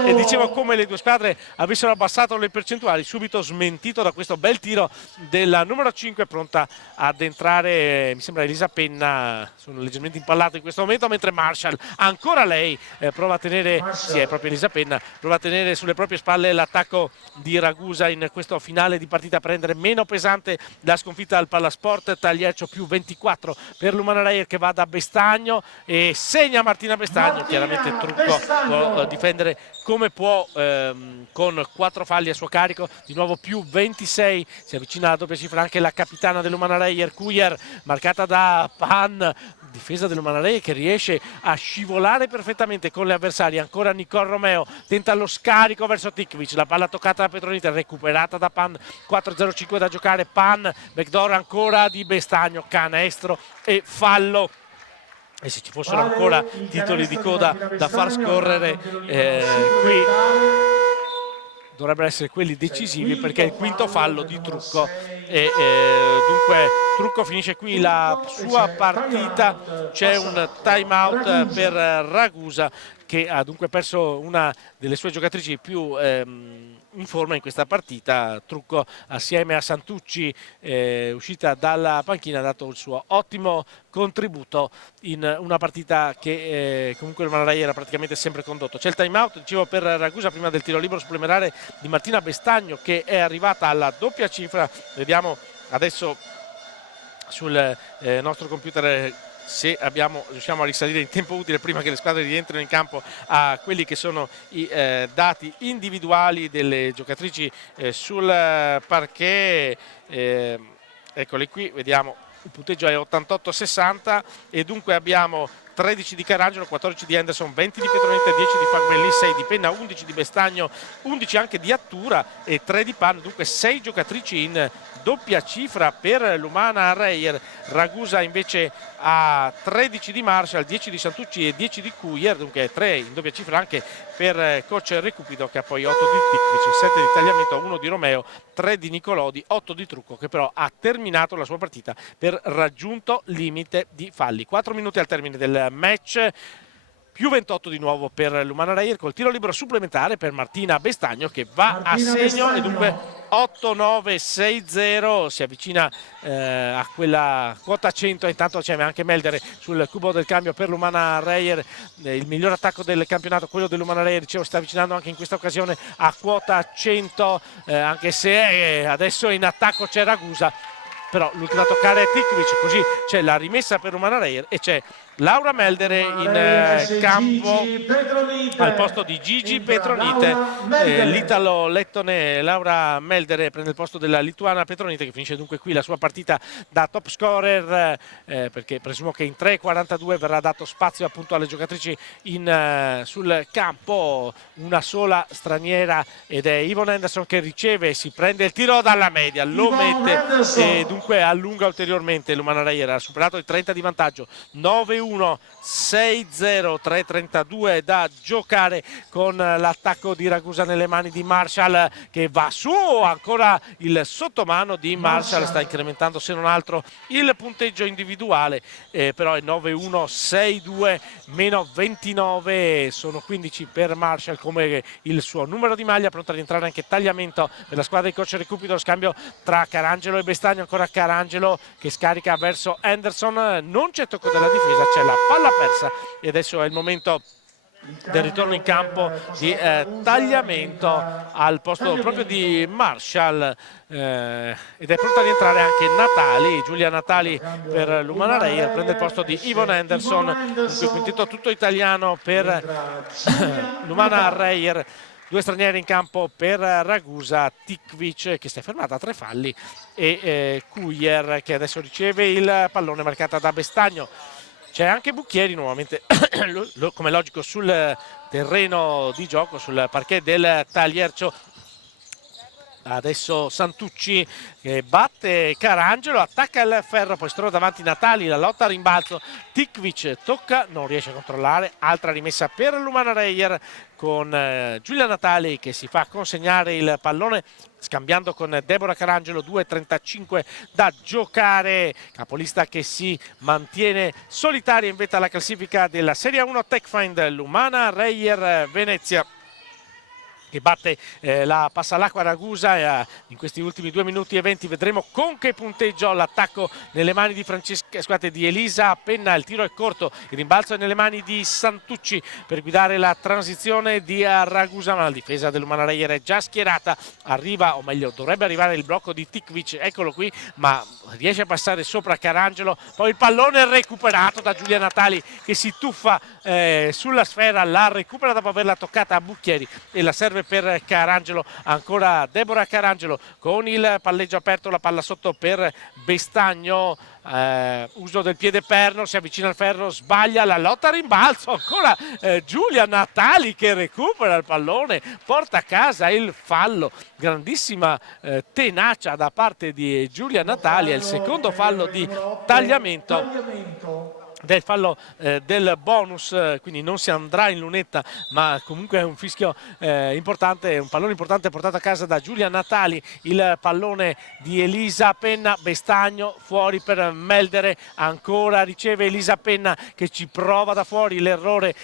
E dicevo come le due squadre avessero abbassato le percentuali, subito smentito da questo bel tiro della numero 5 pronta ad entrare, mi sembra Elisa Penna, sono leggermente impallato in questo momento, mentre Marshall, ancora lei prova a tenere, sì è proprio Elisa Penna, prova a tenere sulle proprie spalle l'attacco di Ragusa in questo finale di partita per rendere meno pesante la sconfitta al Pallasport Tagliaccio, più 24 per l'Umana Reyer che va da Bestagno e segna Martina Bestagno. Chiaramente Trucco può difendere come può con 4 falli a suo carico, di nuovo più 26, si avvicina alla doppia cifra anche la capitana dell'Umana Reyer Cuyer, marcata da Pan, difesa dell'Umana Reyer che riesce a scivolare perfettamente con le avversarie. Ancora Nicole Romeo tenta lo scarico verso Tikvic, la palla toccata da Petronite, recuperata da Pan, 4-0-5 da giocare, Pan, backdoor ancora di Bestagno, canestro e fallo. E se ci fossero ancora titoli di coda da far scorrere qui dovrebbero essere quelli decisivi, perché è il quinto fallo di Trucco e dunque Trucco finisce qui la sua partita. C'è un time out per Ragusa che ha dunque perso una delle sue giocatrici più in forma in questa partita. Trucco assieme a Santucci uscita dalla panchina ha dato il suo ottimo contributo in una partita che comunque il Umana era praticamente sempre condotto. C'è il time out, dicevo, per Ragusa prima del tiro libero supplementare di Martina Bestagno che è arrivata alla doppia cifra. Vediamo adesso sul nostro computer se riusciamo a risalire in tempo utile prima che le squadre rientrino in campo a quelli che sono i dati individuali delle giocatrici sul parquet. Eccole qui, vediamo, il punteggio è 88-60 e dunque abbiamo 13 di Carangelo, 14 di Henderson, 20 di Petronite, 10 di Fagbelli, 6 di Penna, 11 di Bestagno, 11 anche di Attura e 3 di Pan, dunque 6 giocatrici in doppia cifra per l'Umana Reyer. Ragusa invece a 13 di Marshall, 10 di Santucci e 10 di Cuier, dunque 3 in doppia cifra anche per coach Recupido, che ha poi 8 di Ticvic, 7 di Tagliamento, 1 di Romeo, 3 di Nicolodi, 8 di Trucco, che però ha terminato la sua partita per raggiunto limite di falli. 4 minuti al termine del match, più 28 di nuovo per l'Umana Reyer, col tiro libero supplementare per Martina Bestagno, che va a segno e dunque 8-9-6-0, si avvicina a quella quota 100. Intanto c'è anche Meldere sul cubo del cambio per l'Umana Reyer, il miglior attacco del campionato, quello dell'Umana Reyer, dicevo, sta avvicinando anche in questa occasione a quota 100, anche se adesso in attacco c'è Ragusa, però l'ultima a toccare è Ticvic, così c'è la rimessa per l'Umana Reyer e c'è Laura Meldere in campo al posto di Gigi Petronite. L'italo-lettone Laura Meldere prende il posto della lituana Petronite, che finisce dunque qui la sua partita da top scorer, perché presumo che in 3:42 verrà dato spazio appunto alle giocatrici sul campo. Una sola straniera ed è Yvonne Henderson, che riceve, si prende il tiro dalla media, lo mette e dunque allunga ulteriormente. l'Umana Reyer ha superato i 30 di vantaggio, 9-1, 6-0, 3:32 da giocare, con l'attacco di Ragusa nelle mani di Marshall, che va su, ancora il sottomano di Marshall sta incrementando se non altro il punteggio individuale, però è 9-1, 6-2, meno 29, sono 15 per Marshall come il suo numero di maglia. Pronto a rientrare anche Tagliamento per la squadra di coach Recupido, scambio tra Carangelo e Bestagno, ancora Carangelo che scarica verso Henderson, non c'è tocco della difesa, c'è la palla persa e adesso è il momento del ritorno in campo di Tagliamento al posto proprio di Marshall, ed è pronta a rientrare anche Natali, Giulia Natali per l'Umana Reyer, prende il posto di Yvonne Henderson, dunque quintetto tutto italiano per l'Umana Reyer. 2 stranieri in campo per Ragusa, Ticvic che si è fermata a 3 falli e Cuier che adesso riceve il pallone, marcata da Bestagno. C'è anche Bucchieri nuovamente, come logico, sul terreno di gioco, sul parquet del Taliercio. Adesso Santucci che batte Carangelo, attacca il ferro, poi si trova davanti Natali, la lotta a rimbalzo, Ticvic tocca, non riesce a controllare, altra rimessa per l'Umana Reyer con Giulia Natali che si fa consegnare il pallone scambiando con Deborah Carangelo. 2:35 da giocare, capolista che si mantiene solitaria in vetta alla classifica della Serie 1 TechFind, l'Umana Reyer Venezia, che batte la Passalacqua Ragusa in questi ultimi 2 minuti e 20. Vedremo con che punteggio l'attacco nelle mani di Elisa Penna, il tiro è corto, il rimbalzo è nelle mani di Santucci per guidare la transizione di Ragusa, ma la difesa dell'Umana Reyer è già schierata, arriva, o meglio dovrebbe arrivare il blocco di Ticvic, eccolo qui, ma riesce a passare sopra Carangelo, poi il pallone è recuperato da Giulia Natali che si tuffa sulla sfera, la recupera dopo averla toccata a Bucchieri e la serve per Carangelo, ancora Deborah Carangelo con il palleggio aperto, la palla sotto per Bestagno, uso del piede perno, si avvicina al ferro, sbaglia la lotta a rimbalzo, ancora Giulia Natali che recupera il pallone, porta a casa il fallo, grandissima tenacia da parte di Giulia Natali, è il secondo fallo di Tagliamento, del fallo del bonus, quindi non si andrà in lunetta, ma comunque è un fischio importante, un pallone importante portato a casa da Giulia Natali. Il pallone di Elisa Penna, Bestagno fuori per Meldere, ancora riceve Elisa Penna che ci prova da fuori, l'errore,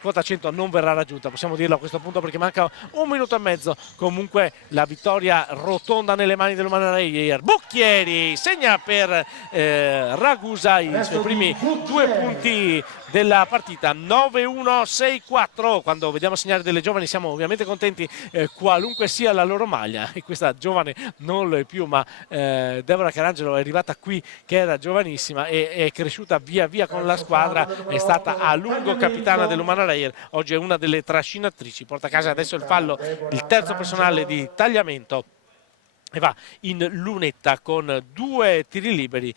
quota 100 non verrà raggiunta, possiamo dirlo a questo punto perché manca 1 minuto e mezzo. Comunque la vittoria rotonda nelle mani dell'Umana Reyer. Bucchieri segna per Ragusa i suoi primi due punti della partita, 9-1, 6-4. Quando vediamo segnare delle giovani siamo ovviamente contenti, qualunque sia la loro maglia, e questa giovane non lo è più, ma Deborah Carangelo è arrivata qui che era giovanissima e è cresciuta via via con la squadra, è stata a lungo capitana dell'Umana Reyer, oggi è una delle trascinatrici, porta a casa adesso il fallo, il terzo personale di tagliamento, e va in lunetta con 2 tiri liberi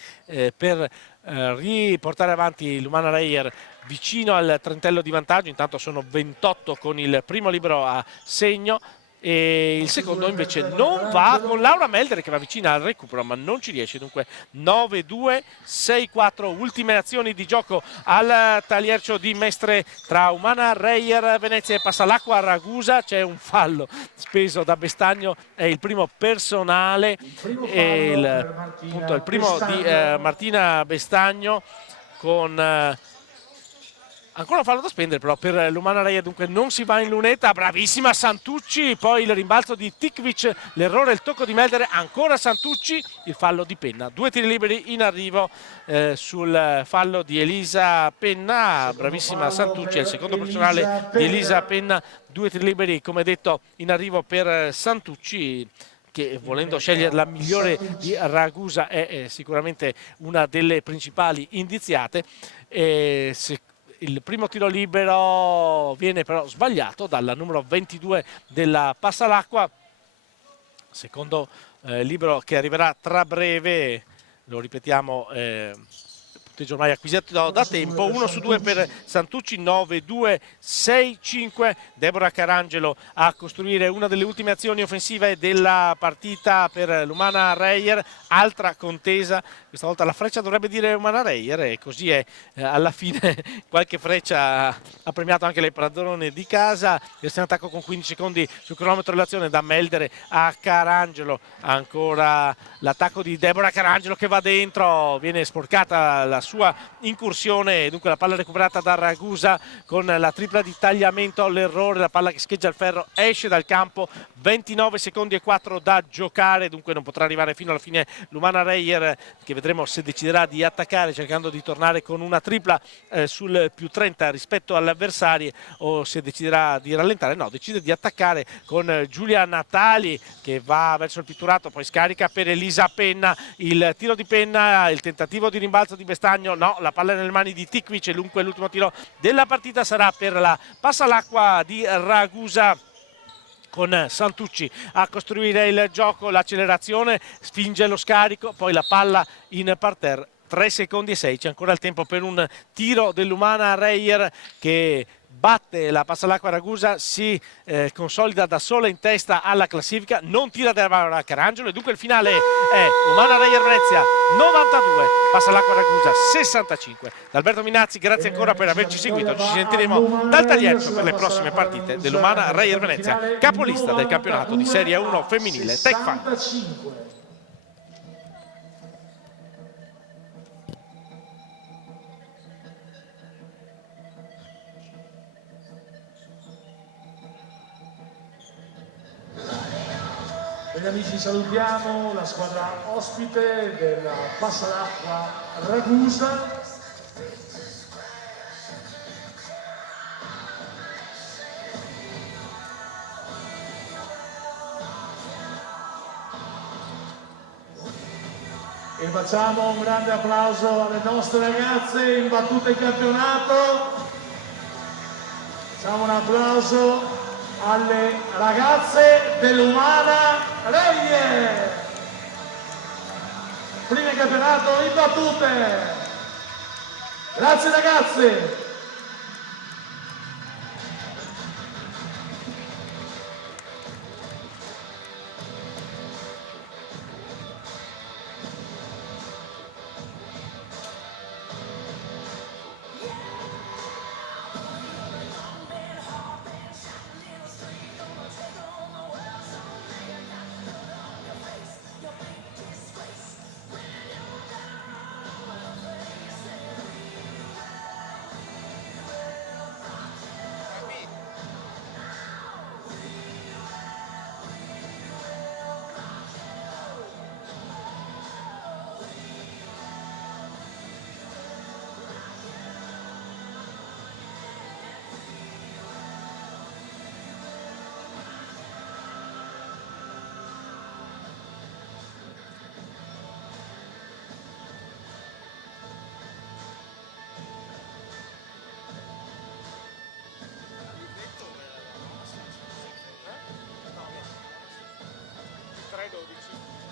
per riportare avanti l'Umana Reyer vicino al trentello di vantaggio. Intanto sono 28 con il primo libero a segno, e il secondo invece non va, con Laura Melder che va vicina al recupero ma non ci riesce. Dunque 9-2, 6-4, ultime azioni di gioco al Taliercio di Mestre tra Umana Reyer Venezia e Passalacqua Ragusa. C'è un fallo speso da Bestagno, è il primo personale, e il primo di Martina Bestagno, con ancora un fallo da spendere però per l'Umana Reyer. Dunque non si va in lunetta, bravissima Santucci, poi il rimbalzo di Tikvic, l'errore, il tocco di Melder, ancora Santucci, il fallo di Penna. 2 tiri liberi in arrivo sul fallo di Elisa Penna, bravissima Santucci, è il secondo personale di Elisa Penna. 2 tiri liberi come detto in arrivo per Santucci, che volendo scegliere la migliore di Ragusa è sicuramente una delle principali indiziate. Il primo tiro libero viene però sbagliato dalla numero 22 della Passalacqua, secondo libero che arriverà tra breve, lo ripetiamo, punteggio ormai acquisito da tempo. 1 su 2 per Santucci, 9-2, 6-5. Deborah Carangelo a costruire una delle ultime azioni offensive della partita per l'Umana Reyer. Altra contesa, questa volta la freccia dovrebbe dire Umana Reyer, e così è. Alla fine qualche freccia ha premiato anche le padrone di casa. Il attacco con 15 secondi sul cronometro dell'azione da Meldere a Carangelo. Ancora l'attacco di Deborah Carangelo che va dentro, viene sporcata la sua incursione, dunque la palla recuperata da Ragusa con la tripla di tagliamento, l'errore, la palla che scheggia il ferro esce dal campo. 29 secondi e 4 da giocare, dunque non potrà arrivare fino alla fine l'Umana Reyer, che vedremo se deciderà di attaccare cercando di tornare con una tripla sul più 30 rispetto alle avversarie, o se deciderà di rallentare. No, decide di attaccare con Giulia Natali che va verso il pitturato, poi scarica per Elisa Penna, il tiro di Penna, il tentativo di rimbalzo di Bestagno, no, la palla è nelle mani di Tikvic, e dunque l'ultimo tiro della partita sarà per la Passalacqua di Ragusa, con Santucci a costruire il gioco, l'accelerazione, spinge lo scarico, poi la palla in parterre. 3 secondi e 6, c'è ancora il tempo per un tiro dell'Umana Reyer che batte la Passalacqua Ragusa, si consolida da sola in testa alla classifica, non tira Deborah Carangelo, e dunque il finale è Umana Reyer Venezia 92, Passalacqua Ragusa 65. Da Alberto Minazzi, grazie ancora per averci seguito, ci sentiremo dal Taliercio per le prossime partite dell'Umana Reyer Venezia, capolista del campionato di Serie 1 femminile Tech Final. Bene amici, salutiamo la squadra ospite della Passalacqua Ragusa. E facciamo un grande applauso alle nostre ragazze imbattute in campionato. Facciamo un applauso alle ragazze dell'Umana Reyer, prime campionato imbattute. Grazie ragazze. 3-12.